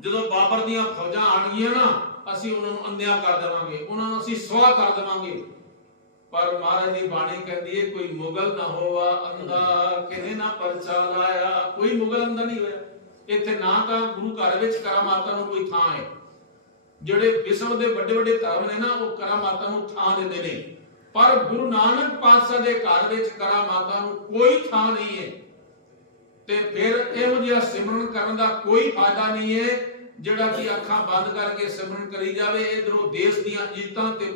ਜਦੋਂ ਬਾਬਰ ਦੀਆਂ ਫੌਜਾਂ ਆਣਗੀਆਂ ਨਾ, ਅਸੀਂ ਉਹਨਾਂ ਨੂੰ ਅੰਧਿਆ ਕਰ ਦੇਵਾਂਗੇ, ਉਹਨਾਂ ਨੂੰ ਅਸੀਂ ਸਵਾਹ ਕਰ ਦੇਵਾਂਗੇ। ਪਰ ਮਹਾਰਾਜ ਦੀ ਬਾਣੀ ਕਹਿੰਦੀ ਹੈ ਕੋਈ ਮੁਗਲ ਨਾ ਹੋਵਾ ਅੰਧਾ ਕਿਨੇ ਨਾ ਪਰਚਾ ਲਾਇਆ, ਕੋਈ ਮੁਗਲ ਅੰਧਾ ਨਹੀਂ ਹੋਇਆ। ਇੱਥੇ ਨਾ ਤਾਂ ਗੁਰੂ ਘਰ ਵਿੱਚ ਕਰਾਮਾਤਾਂ ਨੂੰ ਕੋਈ ਥਾਂ ਹੈ ਜਿਹੜੇ ਵਿਸ਼ਵ ਦੇ ਵੱਡੇ ਵੱਡੇ ਧਰਮ ਨੇ ਨਾ, ਉਹ ਕਰਾਮਾਤਾਂ ਨੂੰ ਥਾਂ ਦਿੰਦੇ ਨੇ। ਪਰ ਗੁਰੂ ਨਾਨਕ ਪਾਤਸ਼ਾਹ ਦੇ ਘਰ ਵਿੱਚ ਕਰਾਮਾਤਾਂ ਨੂੰ ਕੋਈ ਥਾਂ ਨਹੀਂ ਹੈ ਤੇ ਫਿਰ ਇਹੋ ਜਿਹਾ ਸਿਮਰਨ ਕਰਨ ਦਾ ਕੋਈ ਫਾਇਦਾ ਨਹੀਂ ਹੈ ਜਿਹੜਾ ਕਿ ਅੱਖਾਂ ਬੰਦ ਕਰਕੇ ਸਿਮਰਨ ਕਰੀ ਜਾਵੇ, ਇਧਰੋਂ ਦੇਸ਼ ਦੀਆਂ ਇੱਜ਼ਤਾਂ ਤੇ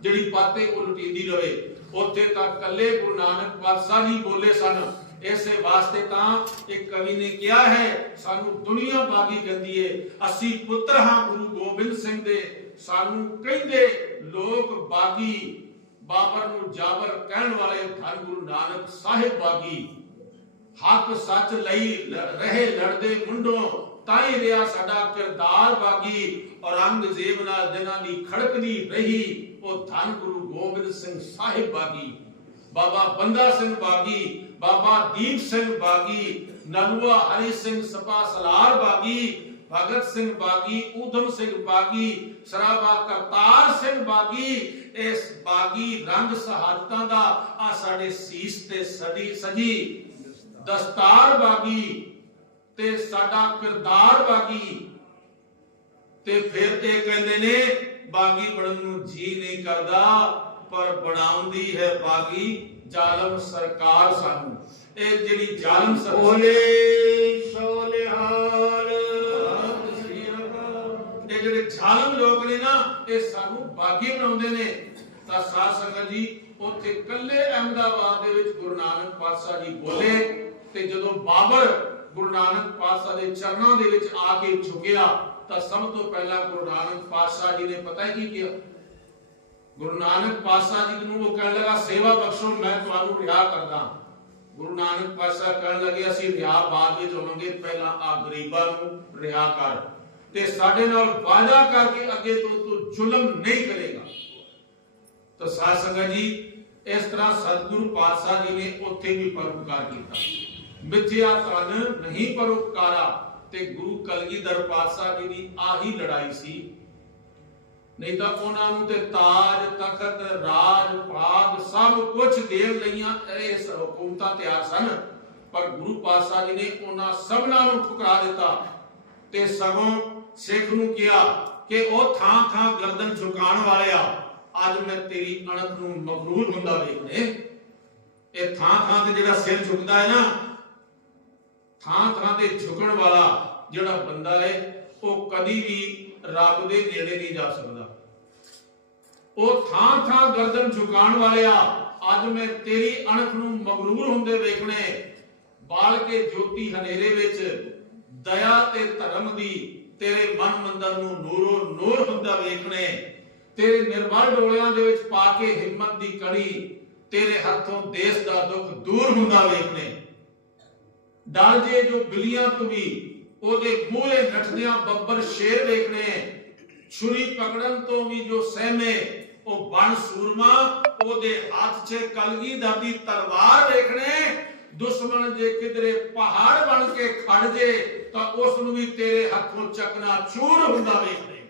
ਜਿਹੜੀ ਬਾਤੇ ਉਹ ਲੁਟੀਂਦੀ ਰਵੇ, ਉੱਥੇ ਤਾਂ ਕੱਲੇ ਗੁਰੂ ਨਾਨਕ ਪਾਤਸ਼ਾਹ ਜੀ ਬੋਲੇ ਸਨ। ਇਸੇ ਵਾਸਤੇ ਤਾਂ ਇੱਕ ਕਵੀ ਨੇ ਕਿਹਾ ਹੈ, ਸਾਨੂੰ ਦੁਨੀਆ ਬਾਗੀ ਕਹਿੰਦੀ ਏ। ਅਸੀਂ ਪੁੱਤਰ ਹਾਂ ਗੁਰੂ ਗੋਬਿੰਦ ਸਿੰਘ ਦੇ। ਸਾਨੂੰ ਕਹਿੰਦੇ ਲੋਕ ਬਾਗੀ, ਬਾਬਰ ਨੂੰ ਜਾਬਰ ਕਹਿਣ ਵਾਲੇ ਧੰਨ ਗੁਰੂ ਨਾਨਕ ਸਾਹਿਬ ਬਾਗੀ। ਹੱਕ ਸੱਚ ਲਈ ਲ- ਰਹੇ ਲੜਦੇ ਮੁੰਡੋ ਤਾਂ ਹੀ ਰਿਹਾ ਸਾਡਾ ਕਿਰਦਾਰ ਬਾਗੀ। ਔਰੰਗਜ਼ੇਬ ਨਾਲ ਦਿਨਾਂ ਦੀ ਖੜਕਦੀ ਰਹੀ ਉਹ ਧੰਨ ਗੁਰੂ ਗੋਬਿੰਦ ਸਿੰਘ ਸਾਹਿਬ ਬਾਗੀ, ਬਾਬਾ ਬੰਦਾ ਸਿੰਘ ਬਾਗੀ, ਬਾਬਾ ਦੀਪ ਸਿੰਘ ਬਾਗੀ ਨਲੂਆ ਹਰੀ ਸਿੰਘ ਸਪਾ ਸਲਾਰ ਬਾਗੀ, ਭਗਤ ਸਿੰਘ ਬਾਗੀ, ਊਧਮ ਸਿੰਘ ਬਾਗੀ, ਸਰਾਬਾ ਕਰਤਾਰ ਸਿੰਘ ਬਾਗੀ, ਇਸ ਬਾਗੀ ਰੰਗ ਸ਼ਹਾਦਤਾਂ ਦਾ ਆ ਸਾਡੇ ਸੀਸ ਤੇ ਸਦੀ ਸਜੀ ਦਸਤਾਰ ਬਾਗੀ ਤੇ ਸਾਡਾ ਕਿਰਦਾਰ ਬਾਗੀ। ਤੇ ਫਿਰ ਇਹ ਕਹਿੰਦੇ ਨੇ ਬਾਗੀ ਬਣਨ ਨੂੰ ਜੀ ਨਹੀਂ ਕਰਦਾ ਪਰ ਬਣਾਉਂਦੀ ਹੈ ਬਾਗੀ ਜ਼ਾਲਮ ਸਰਕਾਰ ਸਾਨੂੰ। ਇਹ ਜਿਹੜੀ ਜ਼ਾਲਮ ਸਰਕਾਰ ਬੋਲੇ ਸੋ ਨਿਹਾਲ ਇਹ ਜਿਹੜੇ ਜ਼ਾਲਮ ਲੋਕ ਨੇ ਨਾ ਇਹ ਸਾਨੂੰ ਬਾਗੀ ਬਣਾਉਂਦੇ ਨੇ। ਤਾਂ ਸਾਧ ਸੰਗਤ ਜੀ ਉੱਥੇ ਕੱਲੇ ਅਹਿਮਦਾਬਾਦ ਦੇ ਵਿੱਚ ਗੁਰੂ ਨਾਨਕ ਪਾਤਸ਼ਾਹ ਜੀ ਬੋਲੇ ਤੇ ਜਦੋਂ ਬਾਬਰ ਗੁਰੂ ਨਾਨਕ ਪਾਤਸ਼ਾਹ ਦੇ ਚਰਨਾਂ ਦੇ ਵਿੱਚ ਆ ਕੇ ਝੁਕਿਆ ਤਾਂ ਸਭ ਤੋਂ ਪਹਿਲਾਂ ਗੁਰੂ ਨਾਨਕ ਪਾਤਸ਼ਾਹ ਜੀ ਨੇ ਪਤਾ ਹੈ ਕੀ ਕੀਤਾ ਗੁਰੂ ਨਾਨਕ ਪਾਤਸ਼ਾਹ ਜੀ ਨੂੰ ਉਹ ਕਹਿਣ ਲੱਗਾ ਸੇਵਾ ਬਖਸ਼ੋ ਮੈਂ ਤੁਹਾਨੂੰ ਰਿਹਾ ਕਰਦਾ ਗੁਰੂ ਨਾਨਕ ਪਾਤਸ਼ਾਹ ਕਹਿਣ ਲੱਗੇ ਅਸੀਂ ਰਿਹਾ ਬਾਅਦ ਵਿੱਚ ਹੋਵਾਂਗੇ ਪਹਿਲਾਂ ਆ ਗਰੀਬਾਂ ਨੂੰ ਰਿਹਾ ਕਰ ਤੇ ਸਾਡੇ ਨਾਲ ਵਾਅਦਾ ਕਰਕੇ ਅੱਗੇ ਤੋਂ ਤੂੰ ਜ਼ੁਲਮ ਨਹੀਂ ਕਰੇਗਾ ਤਾਂ ਸਾਧ ਸੰਗਤ ਜੀ ਇਸ ਤਰ੍ਹਾਂ ਸਤਿਗੁਰੂ ਪਾਤਸ਼ਾਹ ਜੀ ਨੇ ਉੱਥੇ ਵੀ ਪਰਉਪਕਾਰ ਕੀਤਾ ਮਿਥਿਆ ਤਨ ਨਹੀਂ ਪਰਉਪਕਾਰਾ ਤੇ ਗੁਰੂ ਕਲਗੀਧਰ ਪਾਤਸ਼ਾਹ ਜੀ ਦੀ ਆਹੀ ਲੜਾਈ ਸੀ। ਨਹੀਂ ਤਾਂ ਉਹਨਾਂ ਨੂੰ ਤੇ ਤਾਜ, ਤਖਤ, ਰਾਜ ਭਾਗ ਸਭ ਕੁਝ ਦੇਣ ਲਈਆਂ ਇਸ ਹਕੂਮਤਾਂ ਤਿਆਰ ਸਨ। ਪਰ ਗੁਰੂ ਪਾਤਸ਼ਾਹ ਜੀ ਨੇ ਉਹਨਾਂ ਸਭਨਾਂ ਨੂੰ ਠੁਕਰਾ ਦਿੱਤਾ ਤੇ ਸਗੋਂ ਸਿੱਖ ਨੂੰ ਕਿਹਾ ਕਿ ਉਹ ਥਾਂ ਥਾਂ ਗਰਦਨ ਝੁਕਾਉਣ ਵਾਲਿਆ ਅੱਜ ਮੈਂ ਤੇਰੀ ਅਣਖ ਨੂੰ ਮਗਰੂਰ ਹੁੰਦਾ ਵੇਖਣੇ ਇਹ ਥਾਂ ਥਾਂ ਤੇ ਜਿਹੜਾ ਸਿਰ ਝੁਕਦਾ ਹੈ ਨਾ ਥਾਂ ਥਾਂ ਤੇ ਝੁਕਣ ਵਾਲਾ ਜਿਹੜਾ ਬੰਦਾ ਹੈ ਉਹ ਕਦੀ ਵੀ ਰੱਬ ਦੇ ਨੇੜੇ ਨਹੀਂ ਜਾ ਸਕਦਾ। ਉਹ ਥਾਂ ਥਾਂ ਗਰਦਨ ਝੁਕਾਉਣ ਵਾਲਿਆ, ਅੱਜ ਮੈਂ ਤੇਰੀ ਅਣਖ ਨੂੰ ਮਗਰੂਰ ਹੁੰਦੇ ਵੇਖਣੇ, ਬਾਲ ਕੇ ਜੋਤੀ ਹਨੇਰੇ ਵਿੱਚ, ਦਇਆ ਤੇ ਧਰਮ ਦੀ ਤੇਰੇ ਮਨ ਮੰਦਰ ਨੂੰ ਨੂਰੋ ਨੂਰ ਹੁੰਦਾ ਵੇਖਣੇ, ਤੇਰੇ ਨਿਰਮਲ ਡੋਲਿਆਂ ਦੇ ਵਿੱਚ ਪਾ ਕੇ ਹਿੰਮਤ ਦੀ ਕੜੀ ਤੇਰੇ ਹੱਥੋਂ ਦੇਸ਼ ਦਾ ਦੁੱਖ ਦੂਰ ਹੁੰਦਾ ਵੇਖਣੇ। ਡਰ ਜੋ ਬਿਲੀਆਂ ਤੋਂ ਉਹਦੇ ਮੂਹਰੇ ਨੱਠਦਿਆਂ ਬੱਬਰ ਸ਼ੇਰ ਵੇਖਣੇ, ਛੁਰੀ ਪਕੜਨ ਤੋਂ ਵੀ ਜੋ ਸਹਿਮੇ, ਉਹ ਬਣ ਸੂਰਮਾ, ਉਹਦੇ ਹੱਥ 'ਚ ਕਲਗੀ ਦੀ ਤਲਵਾਰ ਵੇਖਣੇ, ਦੁਸ਼ਮਣ ਜੇ ਕਿਧਰੇ ਪਹਾੜ ਬਣ ਕੇ ਖੜ ਜੇ, ਤਾਂ ਉਸ ਨੂੰ ਵੀ ਤੇਰੇ ਹੱਥੋਂ ਚੱਕਣਾ ਚੂਰ ਹੁੰਦਾ ਵੇਖਣੇ।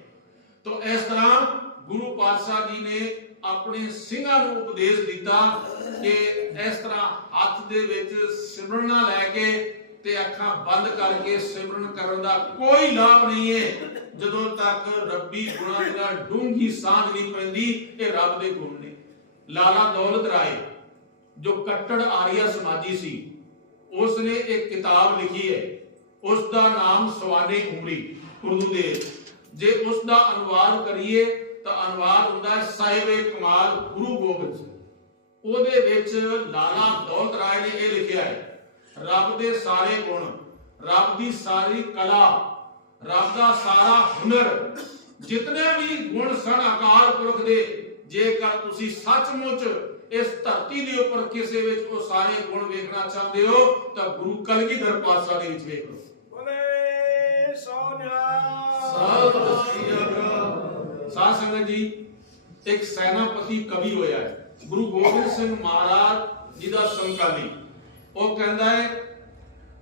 ਤੋ ਇਸ ਤਰ੍ਹਾਂ ਗੁਰੂ ਪਾਤਸ਼ਾਹ ਜੀ ਨੇ ਆਪਣੇ ਸਿੰਘਾਂ ਨੂੰ ਉਪਦੇਸ਼ ਦਿੱਤਾ ਕਿ ਇਸ ਤਰ੍ਹਾਂ ਹੱਥ ਦੇ ਵਿੱਚ ਸਿਮਰਨਾ ਲੈ ਕੇ ਤੇ ਅੱਖਾਂ ਬੰਦ ਕਰਕੇ ਸਿਮਰਨ ਕਰਨ ਦਾ ਕੋਈ ਲਾਭ ਨਹੀਂ ਹੈ। ਜਦੋਂ ਤੱਕ ਰੱਬੀ ਗੁਣਾਂ ਦੇ ਡੂੰਘੀ ਸਾਂਝ ਨਹੀਂ ਪੈਂਦੀ, ਇਹ ਰੱਬ ਦੇ ਗੁਣ ਨੇ। ਲਾਲਾ ਦੌਲਤ ਰਾਏ, ਜੋ ਕੱਟੜ ਆਰੀਆ ਸਮਾਜੀ ਸੀ ਉਸ ਨੇ ਇੱਕ ਕਿਤਾਬ ਲਿਖੀ ਹੈ। ਉਸ ਦਾ ਨਾਮ ਸਵਾਨੇ ਉਮਰੀ ਉਰਦੂ ਦੇ। ਜੇ ਉਸ ਦਾ ਅਨੁਵਾਦ ਕਰੀਏ ਤਾਂ ਅਨੁਵਾਦ ਹੁੰਦਾ ਹੈ ਸਾਹਿਬੇ ਕਮਾਲ ਗੁਰੂ ਗੋਬਿੰਦ ਸਿੰਘ। ਉਹਦੇ ਵਿੱਚ ਲਾਲਾ ਦੌਲਤ ਰਾਏ ਨੇ ਇਹ ਲਿਖਿਆ ਹੈ ਰੱਬ ਦੇ ਸਾਰੇ ਗੁਣ ਰੱਬ ਦੀ ਸਾਰੀ ਕਲਾ ਰੱਬ ਦਾ ਸਾਰਾ ਹੁਨਰ ਜਿਤਨੇ ਵੀ ਗੁਣ ਸਨ ਅਕਾਲ ਪੁਰਖ ਦੇ ਜੇਕਰ ਤੁਸੀਂ ਸੱਚਮੁੱਚ ਇਸ ਧਰਤੀ ਦੇ ਉੱਪਰ ਕਿਸੇ ਵਿੱਚ ਉਹ ਸਾਰੇ ਗੁਣ ਵੇਖਣਾ ਚਾਹੁੰਦੇ ਹੋ ਤਾਂ ਗੁਰੂ ਕਲਗੀਧਰ ਪਾਤਸ਼ਾਹ ਦੇ ਵਿੱਚ ਵੇਖ। ਬੋਲੇ ਸੋਨਿਆ। ਸਤਿ ਸ੍ਰੀ ਅਕਾਲ। ਸਾਧ ਸੰਗਤ ਜੀ ਇੱਕ ਸੈਨਾਪਤੀ ਕਵੀ ਹੋਇਆ ਹੈ ਗੁਰੂ ਗੋਬਿੰਦ ਸਿੰਘ ਮਹਾਰਾਜ ਜੀ ਦਾ ਸਮਕਾਲੀ ਉਹ ਕਹਿੰਦਾ ਹੈ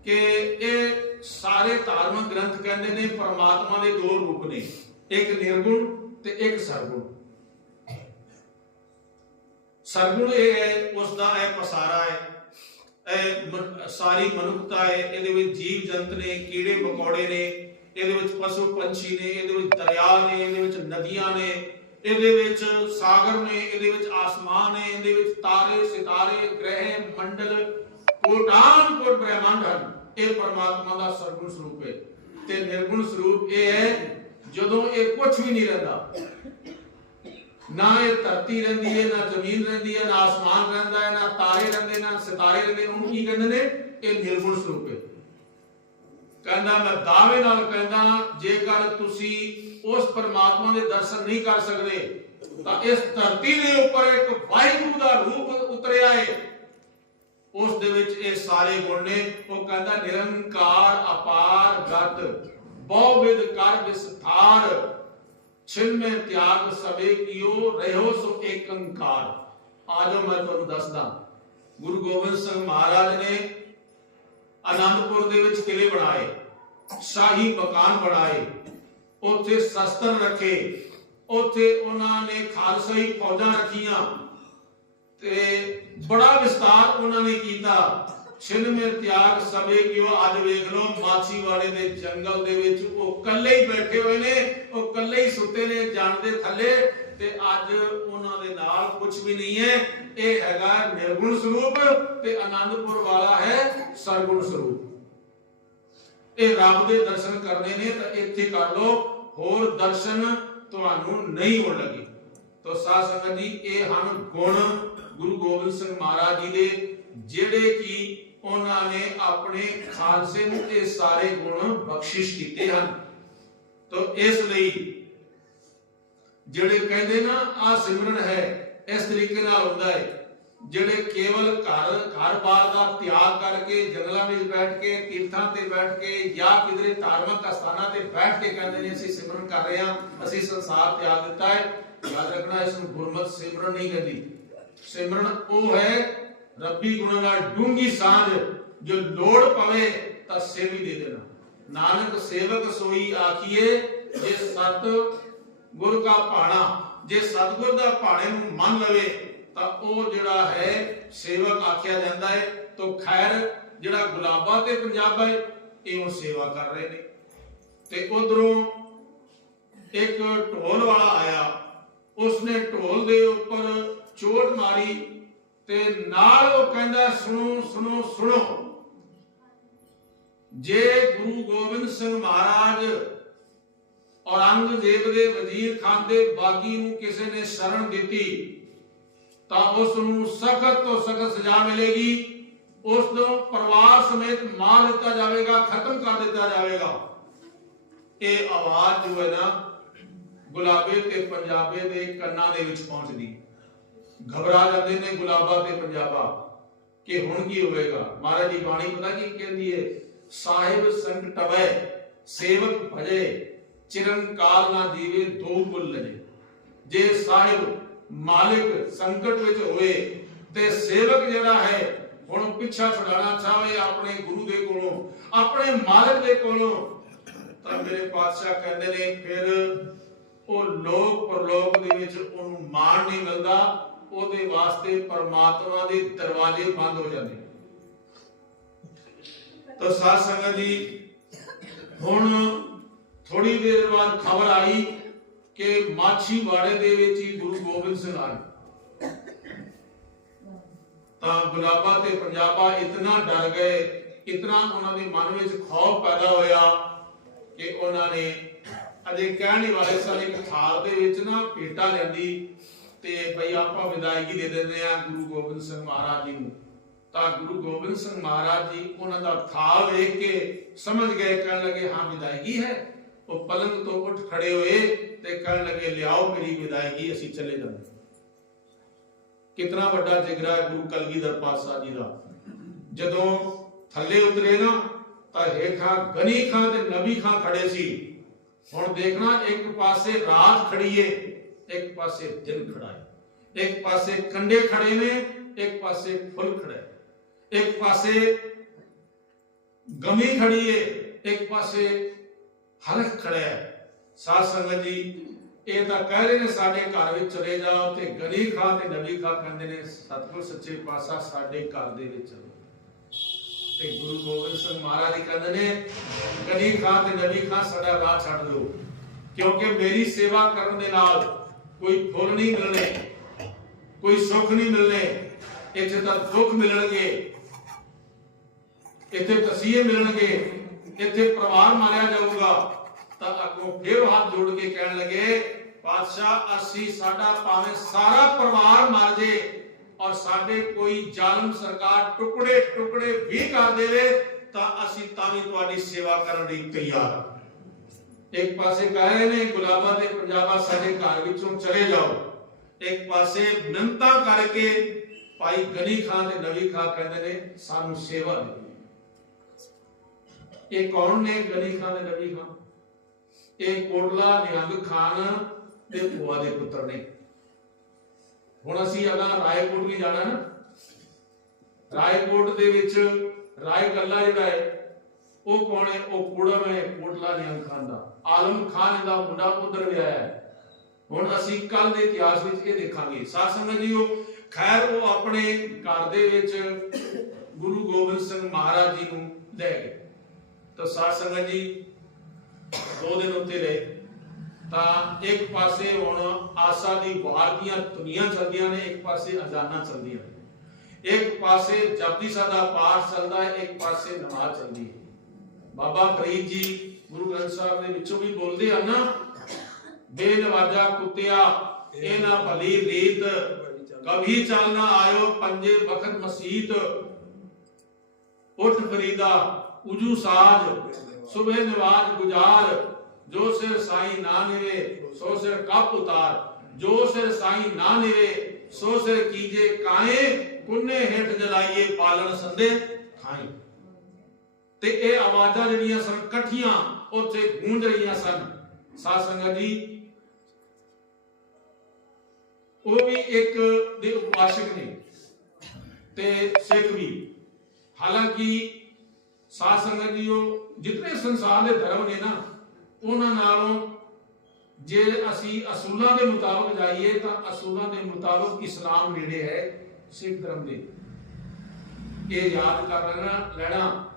ਕਿ ਇਹ ਸਾਰੇ ਧਾਰਮਿਕ ਗ੍ਰੰਥ ਕਹਿੰਦੇ ਨੇ ਪਰਮਾਤਮਾ ਦੇ ਦੋ ਰੂਪ ਨੇ ਇੱਕ ਨਿਰਗੁਣ ਤੇ ਇੱਕ ਸਰਗੁਣ ਸਰਗੁਣ ਇਹ ਹੈ ਉਸ ਦਾ ਇਹ ਪਸਾਰਾ ਹੈ ਇਹ ਸਾਰੀ ਮਨੁੱਖਤਾ ਹੈ ਇਹਦੇ ਵਿੱਚ ਜੀਵ ਜੰਤ ਨੇ ਕੀੜੇ ਮਕੌੜੇ ਨੇ ਇਹਦੇ ਵਿੱਚ ਪਸ਼ੂ ਪੰਛੀ ਨੇ, ਇਹਦੇ ਵਿੱਚ ਦਰਿਆ ਨੇ, ਇਹਦੇ ਵਿੱਚ ਨਦੀਆਂ ਨੇ, ਇਹਦੇ ਵਿੱਚ ਸਾਗਰ ਨੇ, ਇਹਦੇ ਵਿੱਚ ਆਸਮਾਨ ਨੇ, ਇਹਦੇ ਵਿੱਚ ਤਾਰੇ, ਸਿਤਾਰੇ, ਗ੍ਰਹਿ, ਮੰਡਲ ਕੋਟਾਨ ਕੋਟ ਬ੍ਰਹਿਮੰਡ ਹਨ। ਇਹ ਪਰਮਾਤਮਾ ਦਾ ਸਰਗੁਣ ਸਰੂਪ ਹੈ। ਤੇ ਨਿਰਗੁਣ ਸਰੂਪ ਇਹ ਹੈ, ਜਦੋਂ ਇਹ ਕੁਝ ਵੀ ਨਹੀਂ ਰਹਿੰਦਾ, ਨਾ ਇਹ ਧਰਤੀ ਰਹਿੰਦੀ ਹੈ, ਨਾ ਜ਼ਮੀਨ ਰਹਿੰਦੀ ਹੈ, ਨਾ ਆਸਮਾਨ ਰਹਿੰਦਾ ਹੈ, ਨਾ ਤਾਰੇ ਰਹਿੰਦੇ, ਨਾ ਸਿਤਾਰੇ ਰਹਿੰਦੇ, ਉਹਨੂੰ ਕੀ ਕਹਿੰਦੇ ਨੇ? ਇਹ ਨਿਰਗੁਣ ਸਰੂਪ ਹੈ। ਕਹਿੰਦਾ, ਮੈਂ ਦਾਅਵੇ ਨਾਲ ਕਹਿੰਦਾ, ਜੇਕਰ ਤੁਸੀਂ ਉਸ ਪਰਮਾਤਮਾ ਦੇ ਦਰਸ਼ਨ ਨਹੀਂ ਕਰ ਸਕਦੇ, ਤਾਂ ਇਸ ਧਰਤੀ ਦੇ ਉੱਪਰ ਇੱਕ ਵਾਹਿਗੁਰੂ ਦਾ ਰੂਪ ਉਤਰਿਆ ਹੈ ਉਸ ਦੇ ਵਿੱਚ ਇਹ ਸਾਰੇ ਗੁਣ ਨੇ। ਉਹ ਕਹਿੰਦਾ, ਨਿਰੰਕਾਰ, ਅਪਾਰ ਗਤ ਬਹੁ ਕਰ ਵਿਸਥਾਰ ਛਿਨ ਤਿਆਗ ਸਵੇ ਕੀਓ, ਰਹਿਓ ਸੋ ਏਕੰਕਾਰ। ਆਜੋ ਮੈਂ ਤੁਹਾਨੂੰ ਦੱਸਦਾ। ਗੁਰੂ ਗੋਬਿੰਦ ਸਿੰਘ ਮਹਾਰਾਜ ਨੇ ਆਨੰਦਪੁਰ ਦੇ ਵਿੱਚ ਕਿਲੇ ਬਣਾਏ, ਸ਼ਾਹੀ ਮਕਾਨ ਬਣਾਏ, ਉੱਥੇ ਸ਼ਸਤਰ ਰੱਖੇ, ਉੱਥੇ ਉਹਨਾਂ ਨੇ ਖਾਲਸਾਈ ਫੌਜਾਂ ਰੱਖੀਆਂ ਤੇ ਬੜਾ ਵਿਸਤਾਰ ਉਹਨਾਂ ਨੇ ਕੀਤਾ। ਛਿਨ ਮੇ ਤਿਆਗ ਸਭੇ ਕਿਉ? ਅੱਜ ਵੇਖ ਲਓ, ਮਾਛੀਵਾੜੇ ਦੇ ਜੰਗਲ ਦੇ ਵਿੱਚ ਉਹ ਇਕੱਲੇ ਹੀ ਬੈਠੇ ਹੋਏ ਨੇ, ਉਹ ਇਕੱਲੇ ਹੀ ਸੁੱਤੇ ਨੇ, ਜਣ ਦੇ ਥੱਲੇ ਤੇ ਅੱਜ ਉਹਨਾਂ ਦੇ ਨਾਲ ਕੁਝ ਵੀ ਨਹੀਂ ਹੈ। ਇਹ ਹੈਗਾ ਨਿਰਗੁਣ ਸਰੂਪ ਤੇ ਆਨੰਦਪੁਰ ਵਾਲਾ ਹੈ ਸਰਗੁਣ ਸਰੂਪ। ਇਹ ਰੱਬ ਦੇ ਦਰਸ਼ਨ ਕਰਨੇ ਨੇ ਤਾਂ ਇੱਥੇ ਕਰ ਲਓ। ਹੋਰ ਦਰਸ਼ਨ ਤੁਹਾਨੂੰ ਨਹੀਂ ਹੋਣ ਲੱਗੇ। ਤੋ ਸਾਧ ਸੰਗਤ ਜੀ, ਇਹ ਹਨ ਗੁਣ ਗੁਰੂ ਗੋਬਿੰਦ ਸਿੰਘ ਮਹਾਰਾਜ ਜੀ ਦੇ, ਜਿਹੜੇ ਕਿ ਉਹਨਾਂ ਨੇ ਆਪਣੇ ਖਾਲਸੇ ਨੂੰ ਇਹ ਸਾਰੇ ਗੁਣ ਬਖਸ਼ਿਸ਼ ਕੀਤੇ ਹਨ। ਤੋ ਇਸ ਲਈ ਜਿਹੜੇ ਕਹਿੰਦੇ ਨਾ ਆ ਸਿਮਰਨ ਹੈ, ਇਸ ਤਰੀਕੇ ਨਾਲ ਹੁੰਦਾ ਹੈ ਜਿਹੜੇ ਕੇਵਲ ਘਰ ਘਰ-ਬਾਰ ਦਾ ਤਿਆਗ ਕਰਕੇ ਜੰਗਲਾਂ ਵਿੱਚ ਬੈਠ ਕੇ, ਤੀਰਥਾਂ ਤੇ ਬੈਠ ਕੇ ਜਾਂ ਕਿਧਰੇ ਧਾਰਮਿਕ ਸਥਾਨਾਂ ਤੇ ਬੈਠ ਕੇ ਕਹਿੰਦੇ ਨੇ, ਅਸੀਂ ਸਿਮਰਨ ਕਰ ਰਹੇ ਹਾਂ, ਅਸੀਂ ਸੰਸਾਰ ਤਿਆਗ ਦਿੱਤਾ ਹੈ ਯਾਦ ਰੱਖਣਾ, ਇਸ ਨੂੰ ਗੁਰਮਤ ਸਿਮਰਨ ਨਹੀਂ ਕਹਿੰਦੀ। ਸਿਮਰਨ ਉਹ ਹੈ, ਰੱਬੀ ਗੁਣਾਂ ਨਾਲ ਡੂੰਗੀ ਸਾਂਝ, ਜੋ ਲੋੜ ਪਵੇ ਤਾਂ ਸੇਵੀ ਦੇ ਦੇਣਾ। ਨਾਨਕ ਸੇਵਕ ਸੋਈ ਆਖੀਏ, ਜੇ ਸਤ ਗੁਰ ਕਾ ਭਾਣਾ, ਜੇ ਸਤਗੁਰ ਦਾ ਭਾਣੇ ਨੂੰ ਮੰਨ ਲਵੇ, ਤਾਂ ਉਹ ਜਿਹੜਾ ਹੈ ਸੇਵਕ ਆਖਿਆ ਜਾਂਦਾ ਹੈ ਤੋਂ ਖੈਰ, ਜਿਹੜਾ ਗੁਲਾਬਾ ਤੇ ਪੰਜਾਬ ਹੈ ਇਹ ਉਹ ਸੇਵਾ ਕਰ ਰਹੇ ਨੇ। ਤੇ ਉਧਰੋਂ ਇੱਕ ਢੋਲ ਵਾਲਾ ਆਇਆ। ਉਸਨੇ ਢੋਲ ਦੇ ਉੱਪਰ ਚੋਟ ਮਾਰੀ ਤੇ ਨਾਲ ਉਹ ਕਹਿੰਦਾ, ਸੁਣੋ ਸੁਣੋ ਸੁਣੋ। ਜੇ ਗੁਰੂ ਗੋਬਿੰਦ ਸਿੰਘ ਮਹਾਰਾਜ ਔਰੰਗਜ਼ੇਬ ਦੇ ਵਜ਼ੀਰ ਖਾਨ ਦੇ ਬਾਗੀ ਨੂੰ ਕਿਸੇ ਨੇ ਸ਼ਰਨ ਦਿੱਤੀ, ਤਾਂ ਉਸ ਨੂੰ ਸਖਤ ਤੋਂ ਸਖਤ ਸਜ਼ਾ ਮਿਲੇਗੀ। ਉਸ ਨੂੰ ਪਰਿਵਾਰ ਸਮੇਤ ਮਾਰ ਦਿੱਤਾ ਜਾਵੇਗਾ, ਖਤਮ ਕਰ ਦਿੱਤਾ ਜਾਵੇਗਾ। ਇਹ ਆਵਾਜ਼ ਜੋ ਹੈ ਨਾ, ਗੁਲਾਬੇ ਤੇ ਪੰਜਾਬੇ ਦੇ ਕੰਨਾਂ ਦੇ ਵਿੱਚ ਪਹੁੰਚਦੀ। ਘਬਰਾ ਜਾਂਦੇ ਨੇ ਗੁਲਾਬਾ ਤੇ ਪੰਜਾਬਾ ਕਿ ਹੁਣ ਕੀ ਹੋਵੇਗਾ? ਮਹਾਰਾਜ ਦੀ ਬਾਣੀ ਪਤਾ ਕੀ ਕਹਿੰਦੀ ਹੈ ਸਾਹਿਬ ਸੰਗ ਟਵੈ, ਸੇਵਕ ਭਜੇ। ਚਿਰੰਕਾਲ ਨਾ ਜੀਵੇ ਦੋ ਬੁੱਲ ਲਜੇ ਜੇ ਸਾਹਿਬ ਮਾਲਿਕ ਸੰਕਟ ਵਿੱਚ ਹੋਏ ਤੇ ਸੇਵਕ ਜਿਹੜਾ ਹੈ, ਹੁਣ ਪਿੱਛਾ ਛੁਡਾਣਾ ਚਾਹੇ ਆਪਣੇ ਗੁਰੂ ਦੇ ਕੋਲੋਂ, ਆਪਣੇ ਮਾਲਕ ਦੇ ਕੋਲੋਂ, ਤਾਂ ਮੇਰੇ ਪਾਤਸ਼ਾਹ ਕਹਿੰਦੇ ਨੇ ਫਿਰ ਉਹ ਲੋਕ ਪਰਲੋਕ ਦੇ ਵਿੱਚ ਉਹਨੂੰ ਮਾਣ ਨਹੀਂ ਮਿਲਦਾ, ਉਹਦੇ ਵਾਸਤੇ ਪਰਮਾਤਮਾ ਦੇ ਦਰਵਾਜ਼ੇ ਬੰਦ ਹੋ ਜਾਂਦੇ। ਤਾਂ ਸਾਧ ਸੰਗਤ ਜੀ, ਹੁਣ ਥੋੜੀ ਦੇਰ ਬਾਅਦ ਖਬਰ ਆਈ ਕਿ ਮਾਛੀ ਦੇ ਵਿੱਚ ਹੀ ਗੁਰੂ ਗੋਬਿੰਦ ਸਿੰਘ ਆਏ। ਤਾਂ ਗੁਲਾਬਾ ਤੇ ਪੰਜਾਬਾ ਇਤਨਾ ਡਰ ਗਏ, ਇਤਨਾ ਉਹਨਾਂ ਦੇ ਮਨ ਵਿੱਚ ਖੌਫ ਪੈਦਾ ਹੋਇਆ ਕਿ ਉਹਨਾਂ ਨੇ ਅਜੇ ਕਹਿਣ ਵਾਲੇ ਸਨ, ਇੱਕ ਥਾਲ ਦੇ ਵਿੱਚ ਨਾ ਪੇਟਾ ਲੈਂਦੀ ਤੇ ਭਈ ਆਪਾਂ ਵਿਦਾਇਗੀ ਦੇ ਦਿੰਦੇ ਆ ਗੁਰੂ ਗੋਬਿੰਦ ਸਿੰਘ ਮਹਾਰਾਜ ਜੀ ਨੂੰ। ਤਾਂ ਗੁਰੂ ਗੋਬਿੰਦ ਸਿੰਘ ਮਹਾਰਾਜ ਜੀ ਉਹਨਾਂ ਦਾ ਥਾਲ ਵੇਖ ਕੇ ਸਮਝ ਗਏ, ਕਹਿਣ ਲੱਗੇ, ਹਾਂ, ਵਿਦਾਇਗੀ ਹੈ। ਉਹ ਪਲੰਗ ਤੋਂ ਉੱਠ ਖੜੇ ਹੋਏ ਤੇ ਕਹਿਣ ਲੱਗੇ, ਲਿਆਓ ਮੇਰੀ ਵਿਦਾਇਗੀ ਅਸੀਂ ਚੱਲੇ ਜਾਂਦੇ ਕਿਤਨਾ ਵੱਡਾ ਜਿਗਰਾ ਗੁਰੂ ਕਲਗੀਧਰ ਪਾਤਸ਼ਾਹ ਜੀ ਦਾ। ਜਦੋਂ ਥੱਲੇ ਉਤਰੇ ਨਾ, ਤਾਂ ਹੇਠਾਂ ਗਨੀ ਖਾਂ ਤੇ ਨਬੀ ਖਾਂ ਖੜੇ ਸੀ। ਹੁਣ ਦੇਖਣਾ, ਇੱਕ ਪਾਸੇ ਰਾਤ ਖੜੀ ਏ, ਇੱਕ ਪਾਸੇ ਦਿਨ ਖੜਾ ਹੈ ਇੱਕ ਪਾਸੇ ਕੰਡੇ ਖੜੇ ਨੇ, ਇੱਕ ਪਾਸੇ ਫੁੱਲ ਖੜਾ ਇੱਕ ਪਾਸੇ ਗਮੀ ਖੜੀ ਏ, ਇੱਕ ਪਾਸੇ ਹਲਕ ਖੜਾ ਸਾਧ ਸੰਗਤ ਜੀ, ਇਹ ਤਾਂ ਕਹਿ ਰਹੇ ਨੇ ਸਾਡੇ ਘਰ ਵਿੱਚ ਚਲੇ ਜਾਓ ਤੇ ਗਨੀ ਖਾਂ ਤੇ ਨਬੀ ਖਾਂ ਕਹਿੰਦੇ ਨੇ। ਸਤਿਗੁਰ ਸੱਚੇ ਪਾਤਸ਼ਾਹ ਸਾਡੇ ਘਰ ਦੇ ਵਿੱਚ ਤੇ ਗੁਰੂ ਗੋਬਿੰਦ ਸਿੰਘ ਮਹਾਰਾਜ ਜੀ ਕਹਿੰਦੇ ਨੇ ਗਨੀ ਖਾਂ ਤੇ ਨਬੀ ਖਾਂ ਸਾਡਾ ਰਾਹ ਛੱਡ ਦਿਓ। ਕਿਉਂਕਿ ਮੇਰੀ ਸੇਵਾ ਕਰਨ ਦੇ ਨਾਲ ਕੋਈ ਫੁੱਲ ਨਹੀਂ ਮਿਲਣੇ, ਕੋਈ ਸੁੱਖ ਨਹੀਂ ਮਿਲਣੇ। ਇੱਥੇ ਤਾਂ ਦੁੱਖ ਮਿਲਣਗੇ, ਇੱਥੇ ਤਸੀਹੇ ਮਿਲਣਗੇ। ਇੱਥੇ ਪਰਿਵਾਰ ਮਾਰਿਆ ਜਾਊਗਾ, ਤਾਂ ਅੱਗੋਂ ਫਿਰ ਹੱਥ ਜੋੜ ਕੇ ਕਹਿਣ ਲੱਗੇ ਪਾਤਸ਼ਾਹ ਅਸੀਂ ਸਾਡਾ ਭਾਵੇਂ ਸਾਰਾ ਪਰਿਵਾਰ ਮਰ ਜੇ ਔਰ ਸਾਡੇ ਕੋਈ ਜ਼ਾਲਮ ਸਰਕਾਰ ਟੁਕੜੇ ਟੁਕੜੇ ਵੀ ਕਰ ਦੇਵੇ, ਤਾਂ ਅਸੀਂ ਤਾਂ ਵੀ ਤੁਹਾਡੀ ਸੇਵਾ ਕਰਨ ਲਈ ਤਿਆਰ ਹਾਂ। ਇੱਕ ਪਾਸੇ ਕਹਿ ਰਹੇ ਨੇ, ਗੁਲਾਬਾਂ ਤੇ ਪੰਜਾਬਾ ਸਾਡੇ ਘਰ ਵਿੱਚੋਂ ਚਲੇ ਜਾਓ। ਇੱਕ ਪਾਸੇ ਮਿੰਤਾ ਕਰਕੇ ਭਾਈ ਗਨੀ ਖਾਂ ਤੇ ਨਵੀ ਖਾਂ ਕਹਿੰਦੇ ਨੇ, ਸਾਨੂੰ ਸੇਵਾ ਦਿਓ। ਇਹ ਕੌਣ ਨੇ? ਗਨੀ ਖਾਂ ਤੇ ਨਵੀ ਖਾਂ। ਇਹ ਕੋਟਲਾ, ਨਿਹੰਗ ਖਾਨ ਦੇ ਭੂਆ ਦੇ ਪੁੱਤਰ ਨੇ। ਹੁਣ ਅਸੀਂ ਅਗਾ ਰਾਏਕੋਟ ਵੀ ਜਾਣਾ ਨਾ। ਰਾਏਕੋਟ ਦੇ ਵਿੱਚ ਰਾਏ ਗੱਲਾ ਜਿਹੜਾ ਹੈ, ਉਹ ਕੌਣ ਹੈ? ਉਹ ਕੁੜਮ ਹੈ, ਕੋਟਲਾ ਨਿਹੰਗ ਖਾਨ ਦਾ। ਆਲਮ ਖਾਨ ਦਾ ਮੁੰਡਾ ਉਧਰ ਵਿਆਹਿਆ ਹੈ। ਹੁਣ ਅਸੀਂ ਕੱਲ ਦੇ ਇਤਿਹਾਸ ਵਿੱਚ ਇਹ ਦੇਖਾਂਗੇ। ਸਾਧ ਸੰਗਤ ਜੀਓ, ਖੈਰ ਉਹ ਆਪਣੇ ਘਰ ਦੇ ਵਿੱਚ ਗੁਰੂ ਗੋਬਿੰਦ ਸਿੰਘ ਮਹਾਰਾਜ ਜੀ ਨੂੰ ਲੈ ਗਏ। ਤਾਂ ਸਾਧ ਸੰਗਤ ਜੀ, ਦੋ ਦਿਨ ਉੱਤੇ ਰਹੇ। ਤਾਂ ਇੱਕ ਪਾਸੇ ਹੁਣ ਆਸਾ ਦੀ ਵਾਰ ਦੀਆਂ ਦੁਨੀਆਂ ਚੱਲਦੀਆਂ ਨੇ, ਇੱਕ ਪਾਸੇ ਅਜ਼ਾਨਾਂ ਚੱਲਦੀਆਂ ਨੇ। ਇੱਕ ਪਾਸੇ ਜਪਜੀ ਸਾਹਿਬ ਪਾਠ ਚੱਲਦਾ ਹੈ, ਇੱਕ ਪਾਸੇ ਨਮਾਜ਼ ਚੱਲਦੀ ਹੈ। ਬਾਬਾ ਫਰੀਦ ਜੀ ਗੁਰੂ ਗ੍ਰੰਥ ਸਾਹਿਬ ਦੇ ਵਿੱਚੋਂ ਵੀ ਬੋਲਦੇ ਆ ਨਾ, ਬੇਨਵਾਜਾ ਕੁੱਤਿਆ, ਇਹ ਭਲੀ ਰੀਤ ਕਭੀ ਚੱਲ ਨਾ ਆਇਓ, ਪੰਜੇ ਵਖਤ ਮਸੀਤ, ਉਠ ਫਰੀਦਾ। ਉਜੂ ਸਾਜ ਸੁਬਹ ਨਵਾਜ ਗੁਜਾਰ, ਜੋ ਸਿਰ ਸਾਈ ਨਾ ਨਿਵੇ ਸੋ ਸਿਰ ਕੱਪ ਉਤਾਰ। ਜੋ ਸਿਰ ਸਾਈ ਨਾ ਨਿਵੇ ਸੋ ਸਿਰ ਕੀਜੇ ਕਾਏ ਕੁੰਨੇ ਹੇਠ ਜਲਾਈਏ ਪਾਲਣ ਸੰਦੇ ਖਾਈ ਤੇ ਇਹ ਆਵਾਜ਼ਾਂ ਜਿਹੜੀਆਂ ਸਨ, ਇਕੱਠੀਆਂ ਉੱਥੇ ਗੂੰਜ ਰਹੀਆਂ ਸਨ। ਸਾਧ ਸੰਗਤ ਜੀ, ਉਹ ਵੀ ਇੱਕ ਦੇ ਉਪਾਸ਼ਕ ਨੇ ਤੇ ਸਿੱਖ ਵੀ। ਹਾਲਾਂਕਿ ਸਾਧ ਸੰਗਤ ਜੀ ਜਿਤਨੇ ਸੰਸਾਰ ਦੇ ਧਰਮ ਨੇ ਨਾ, ਉਹਨਾਂ ਨਾਲੋਂ ਜੇ ਅਸੀਂ ਅਸੂਲਾਂ ਦੇ ਮੁਤਾਬਕ ਜਾਈਏ, ਤਾਂ ਅਸੂਲਾਂ ਦੇ ਮੁਤਾਬਕ ਇਸਲਾਮ ਨੇੜੇ ਹੈ, ਸਿੱਖ ਧਰਮ ਦੇ। ਇਹ ਯਾਦ ਕਰ ਲੈਣਾ ਲੈਣਾ।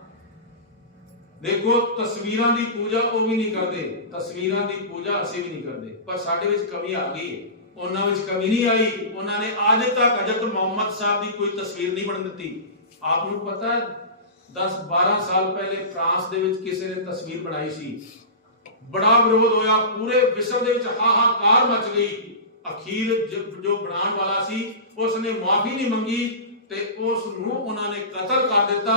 ਦੇਖੋ, ਤਸਵੀਰਾਂ ਦੀ ਪੂਜਾ ਉਹ ਵੀ ਨਹੀਂ ਕਰਦੇ। ਤਸਵੀਰਾਂ ਦੀ ਪੂਜਾ ਅਸੀਂ ਵੀ ਨਹੀਂ ਕਰਦੇ। ਪਰ ਸਾਡੇ ਵਿੱਚ ਕਮੀ ਆ ਗਈ। ਹੈ। ਉਹਨਾਂ ਵਿੱਚ ਕਮੀ ਨਹੀਂ ਆਈ। ਉਹਨਾਂ ਨੇ ਅੱਜ ਤੱਕ ਹਜ਼ਰਤ ਮੁਹੰਮਦ ਸਾਹਿਬ ਦੀ ਕੋਈ ਤਸਵੀਰ ਨਹੀਂ ਬਣ ਦਿੱਤੀ। ਆਪ ਨੂੰ ਪਤਾ 10 12 ਸਾਲ ਪਹਿਲੇ ਫਰਾਂਸ ਦੇ ਵਿੱਚ ਕਿਸੇ ਨੇ ਤਸਵੀਰ ਬਣਾਈ ਸੀ। ਬੜਾ ਵਿਰੋਧ ਹੋਇਆ, ਪੂਰੇ ਵਿਸ਼ਵ ਦੇ ਵਿੱਚ ਹਾਹਾਕਾਰ ਮਚ ਗਈ। ਅਖੀਰ ਜੋ ਬਣਾਉਣ ਵਾਲਾ ਸੀ ਉਸ ਨੇ ਮਾਫੀ ਨਹੀਂ ਮੰਗੀ ਤੇ ਉਸ ਨੂੰ ਉਹਨਾਂ ਨੇ ਕਤਲ ਕਰ ਦਿੱਤਾ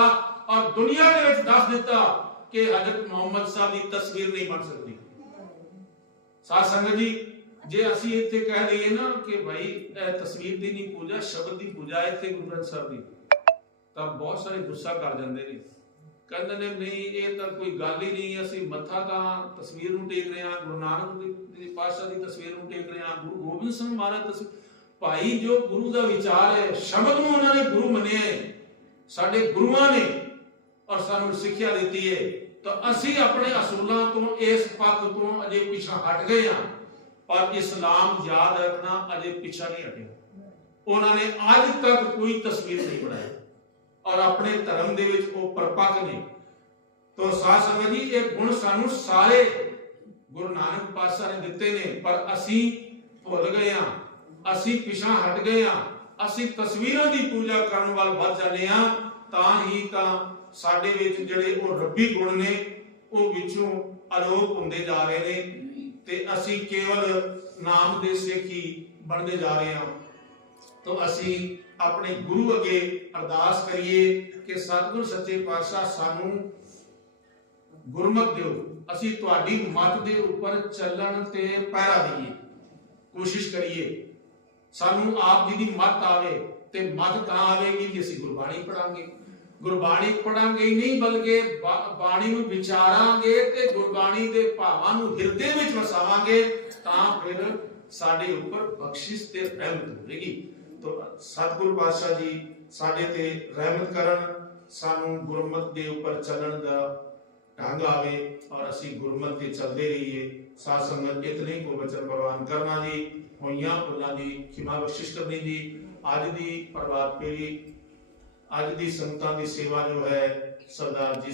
ਔਰ ਦੁਨੀਆ ਦੇ ਵਿੱਚ ਦੱਸ ਦਿੱਤਾ ਕਿ ਹਜ਼ਰਤ ਮੁਹੰਮਦ ਸਾਹਿਬ ਦੀ ਤਸਵੀਰ ਨਹੀਂ ਬਣ ਸਕਦੀ। ਸਾਧ ਸੰਗਤ ਜੀ, ਜੇ ਅਸੀਂ ਇੱਥੇ ਕਹਿ ਦਈਏ ਨਾ ਕਿ ਭਾਈ, ਇਹ ਤਸਵੀਰ ਦੀ ਨਹੀਂ ਪੂਜਾ, ਸ਼ਬਦ ਦੀ ਪੂਜਾ ਇੱਥੇ ਗੁਰੂ ਗ੍ਰੰਥ ਸਾਹਿਬ ਦੀ। ਤਾਂ ਬਹੁਤ ਸਾਰੇ ਗੁੱਸਾ ਕਰ ਜਾਂਦੇ ਨੇ। ਕਹਿੰਦੇ ਨੇ, ਨਹੀਂ, ਇਹ ਤਾਂ ਕੋਈ ਗੱਲ ਹੀ ਨਹੀਂ, ਅਸੀਂ ਮੱਥਾ ਤਾਂ ਤਸਵੀਰ ਨੂੰ ਟੇਕ ਰਹੇ ਹਾਂ, ਗੁਰੂ ਨਾਨਕ ਦੀ ਪਾਤਸ਼ਾਹ ਦੀ ਤਸਵੀਰ ਨੂੰ ਟੇਕ ਰਹੇ ਹਾਂ, ਗੁਰੂ ਗੋਬਿੰਦ ਸਿੰਘ ਮਹਾਰਾਜ ਤਸਵੀਰ ਭਾਈ, ਜੋ ਗੁਰੂ ਦਾ ਵਿਚਾਰ ਹੈ, ਸ਼ਬਦ ਨੂੰ ਉਹਨਾਂ ਨੇ ਗੁਰੂ ਮੰਨਿਆ ਹੈ। ਸਾਡੇ ਗੁਰੂਆਂ ਨੇ ਔਰ ਸਾਨੂੰ ਸਿੱਖਿਆ ਦਿੱਤੀ ਹੈ। ਤਾਂ ਅਸੀਂ ਆਪਣੇ ਅਸੂਲਾਂ ਤੋਂ, ਇਸ ਪੱਖ ਤੋਂ ਅਜੇ ਪਿਛਾ ਹਟ ਗਏ ਹਾਂ। ਪਰ ਇਸਲਾਮ ਯਾਦ ਰੱਖਣਾ ਅਜੇ ਪਿਛਾ ਨਹੀਂ ਹਟਿਆ। ਉਹਨਾਂ ਨੇ ਅੱਜ ਤੱਕ ਕੋਈ ਤਸਵੀਰ ਨਹੀਂ ਬਣਾਈ। ਔਰ ਆਪਣੇ ਧਰਮ ਦੇ ਵਿੱਚ ਉਹ ਪਰਪੱਕ ਨੇ। ਤੋਂ ਸਾਧ ਸੰਗਤ ਜੀ, ਇਹ ਗੁਣ ਸਾਨੂੰ ਸਾਰੇ ਗੁਰੂ ਨਾਨਕ ਪਾਤਸ਼ਾਹ ਨੇ ਦਿੱਤੇ ਨੇ, ਪਰ ਅਸੀਂ ਭੁੱਲ ਗਏ ਹਾਂ, ਅਸੀਂ ਪਿਛਾਂ ਹਟ ਗਏ ਹਾਂ, ਅਸੀਂ ਤਸਵੀਰਾਂ ਦੀ ਪੂਜਾ ਕਰਨ ਵੱਲ ਵੱਧ ਜਾਂਦੇ ਆ ਤਾਂ ਹੀ ਤਾਂ ਸਾਡੇ ਵਿੱਚ ਜਿਹੜੇ ਉਹ ਰੱਬੀ ਗੁਣ ਨੇ, ਉਹ ਵਿੱਚੋਂ ਅਲੋਪ ਹੁੰਦੇ ਜਾ ਰਹੇ ਨੇ ਤੇ ਅਸੀਂ ਕੇਵਲ ਨਾਮ ਦੇ ਸਿੱਖ ਹੀ ਬਣਦੇ ਜਾ ਰਹੇ ਹਾਂ। ਤਾਂ ਅਸੀਂ ਆਪਣੇ ਗੁਰੂ ਅੱਗੇ ਅਰਦਾਸ ਕਰੀਏ ਕਿ ਸਤਿਗੁਰ ਸੱਚੇ ਪਾਤਸ਼ਾਹ ਸਾਨੂੰ ਗੁਰਮਤਿ ਦਿਓ। ਅਸੀਂ ਤੁਹਾਡੀ ਮੱਤ ਦੇ ਉੱਪਰ ਚੱਲਣ ਤੇ ਪਹਿਰਾ ਦਈਏ। ਕੋਸ਼ਿਸ਼ ਕਰੀਏ। ਸਾਨੂੰ ਆਪ ਜੀ ਦੀ ਮੱਤ ਆਵੇ ਤੇ ਮੱਤ ਤਾਂ ਆਵੇਗੀ ਕਿ ਅਸੀਂ ਗੁਰਬਾਣੀ ਪੜਾਂਗੇ। ਗੁਰਬਾਣੀ ਪੜਾਂਗੇ ਨਹੀਂ ਬਲਕਿ ਬਾਣੀ ਨੂੰ ਵਿਚਾਰਾਂਗੇ ਤੇ ਗੁਰਬਾਣੀ ਦੇ ਭਾਵਾਂ ਨੂੰ ਹਿਰਦੇ ਵਿੱਚ ਵਸਾਵਾਂਗੇ ਤਾਂ ਫਿਰ ਸਾਡੇ ਉੱਪਰ ਬਖਸ਼ਿਸ਼ ਤੇ ਰਹਿਮਤ ਹੋਵੇਗੀ। ਸਤਿਗੁਰ ਪਾਤਸ਼ਾਹ ਜੀ ਸਾਡੇ ਤੇ ਰਹਿਮਤ ਕਰਨ, ਸਾਨੂੰ ਗੁਰਮਤ ਦੇ ਉੱਪਰ ਚੱਲਣ ਦਾ ਢੰਗ ਆਵੇ ਔਰ ਅਸੀਂ ਗੁਰਮਤ ਤੇ ਚੱਲਦੇ ਰਹੀਏ। ਸਾਧ ਸੰਗਤ ਇਤਨੇ ਕੋ ਬਚਨ ਪ੍ਰਵਾਨ ਕਰਨਾ ਜੀ, ਹੋਈਆਂ ਭੁੱਲਾਂ ਦੀ ਖਿਮਾ ਬਖਸ਼ਿਸ਼ ਕਰਨੀ ਜੀ। ਅੱਜ ਦੀ ਪ੍ਰਭਾਤ ਪੀੜੀ ਅੱਜ ਦੀ ਸੰਗਤਾਂ ਦੀ ਸੇਵਾ ਜੋ ਹੈ, ਸਰਦਾਰ ਜੀ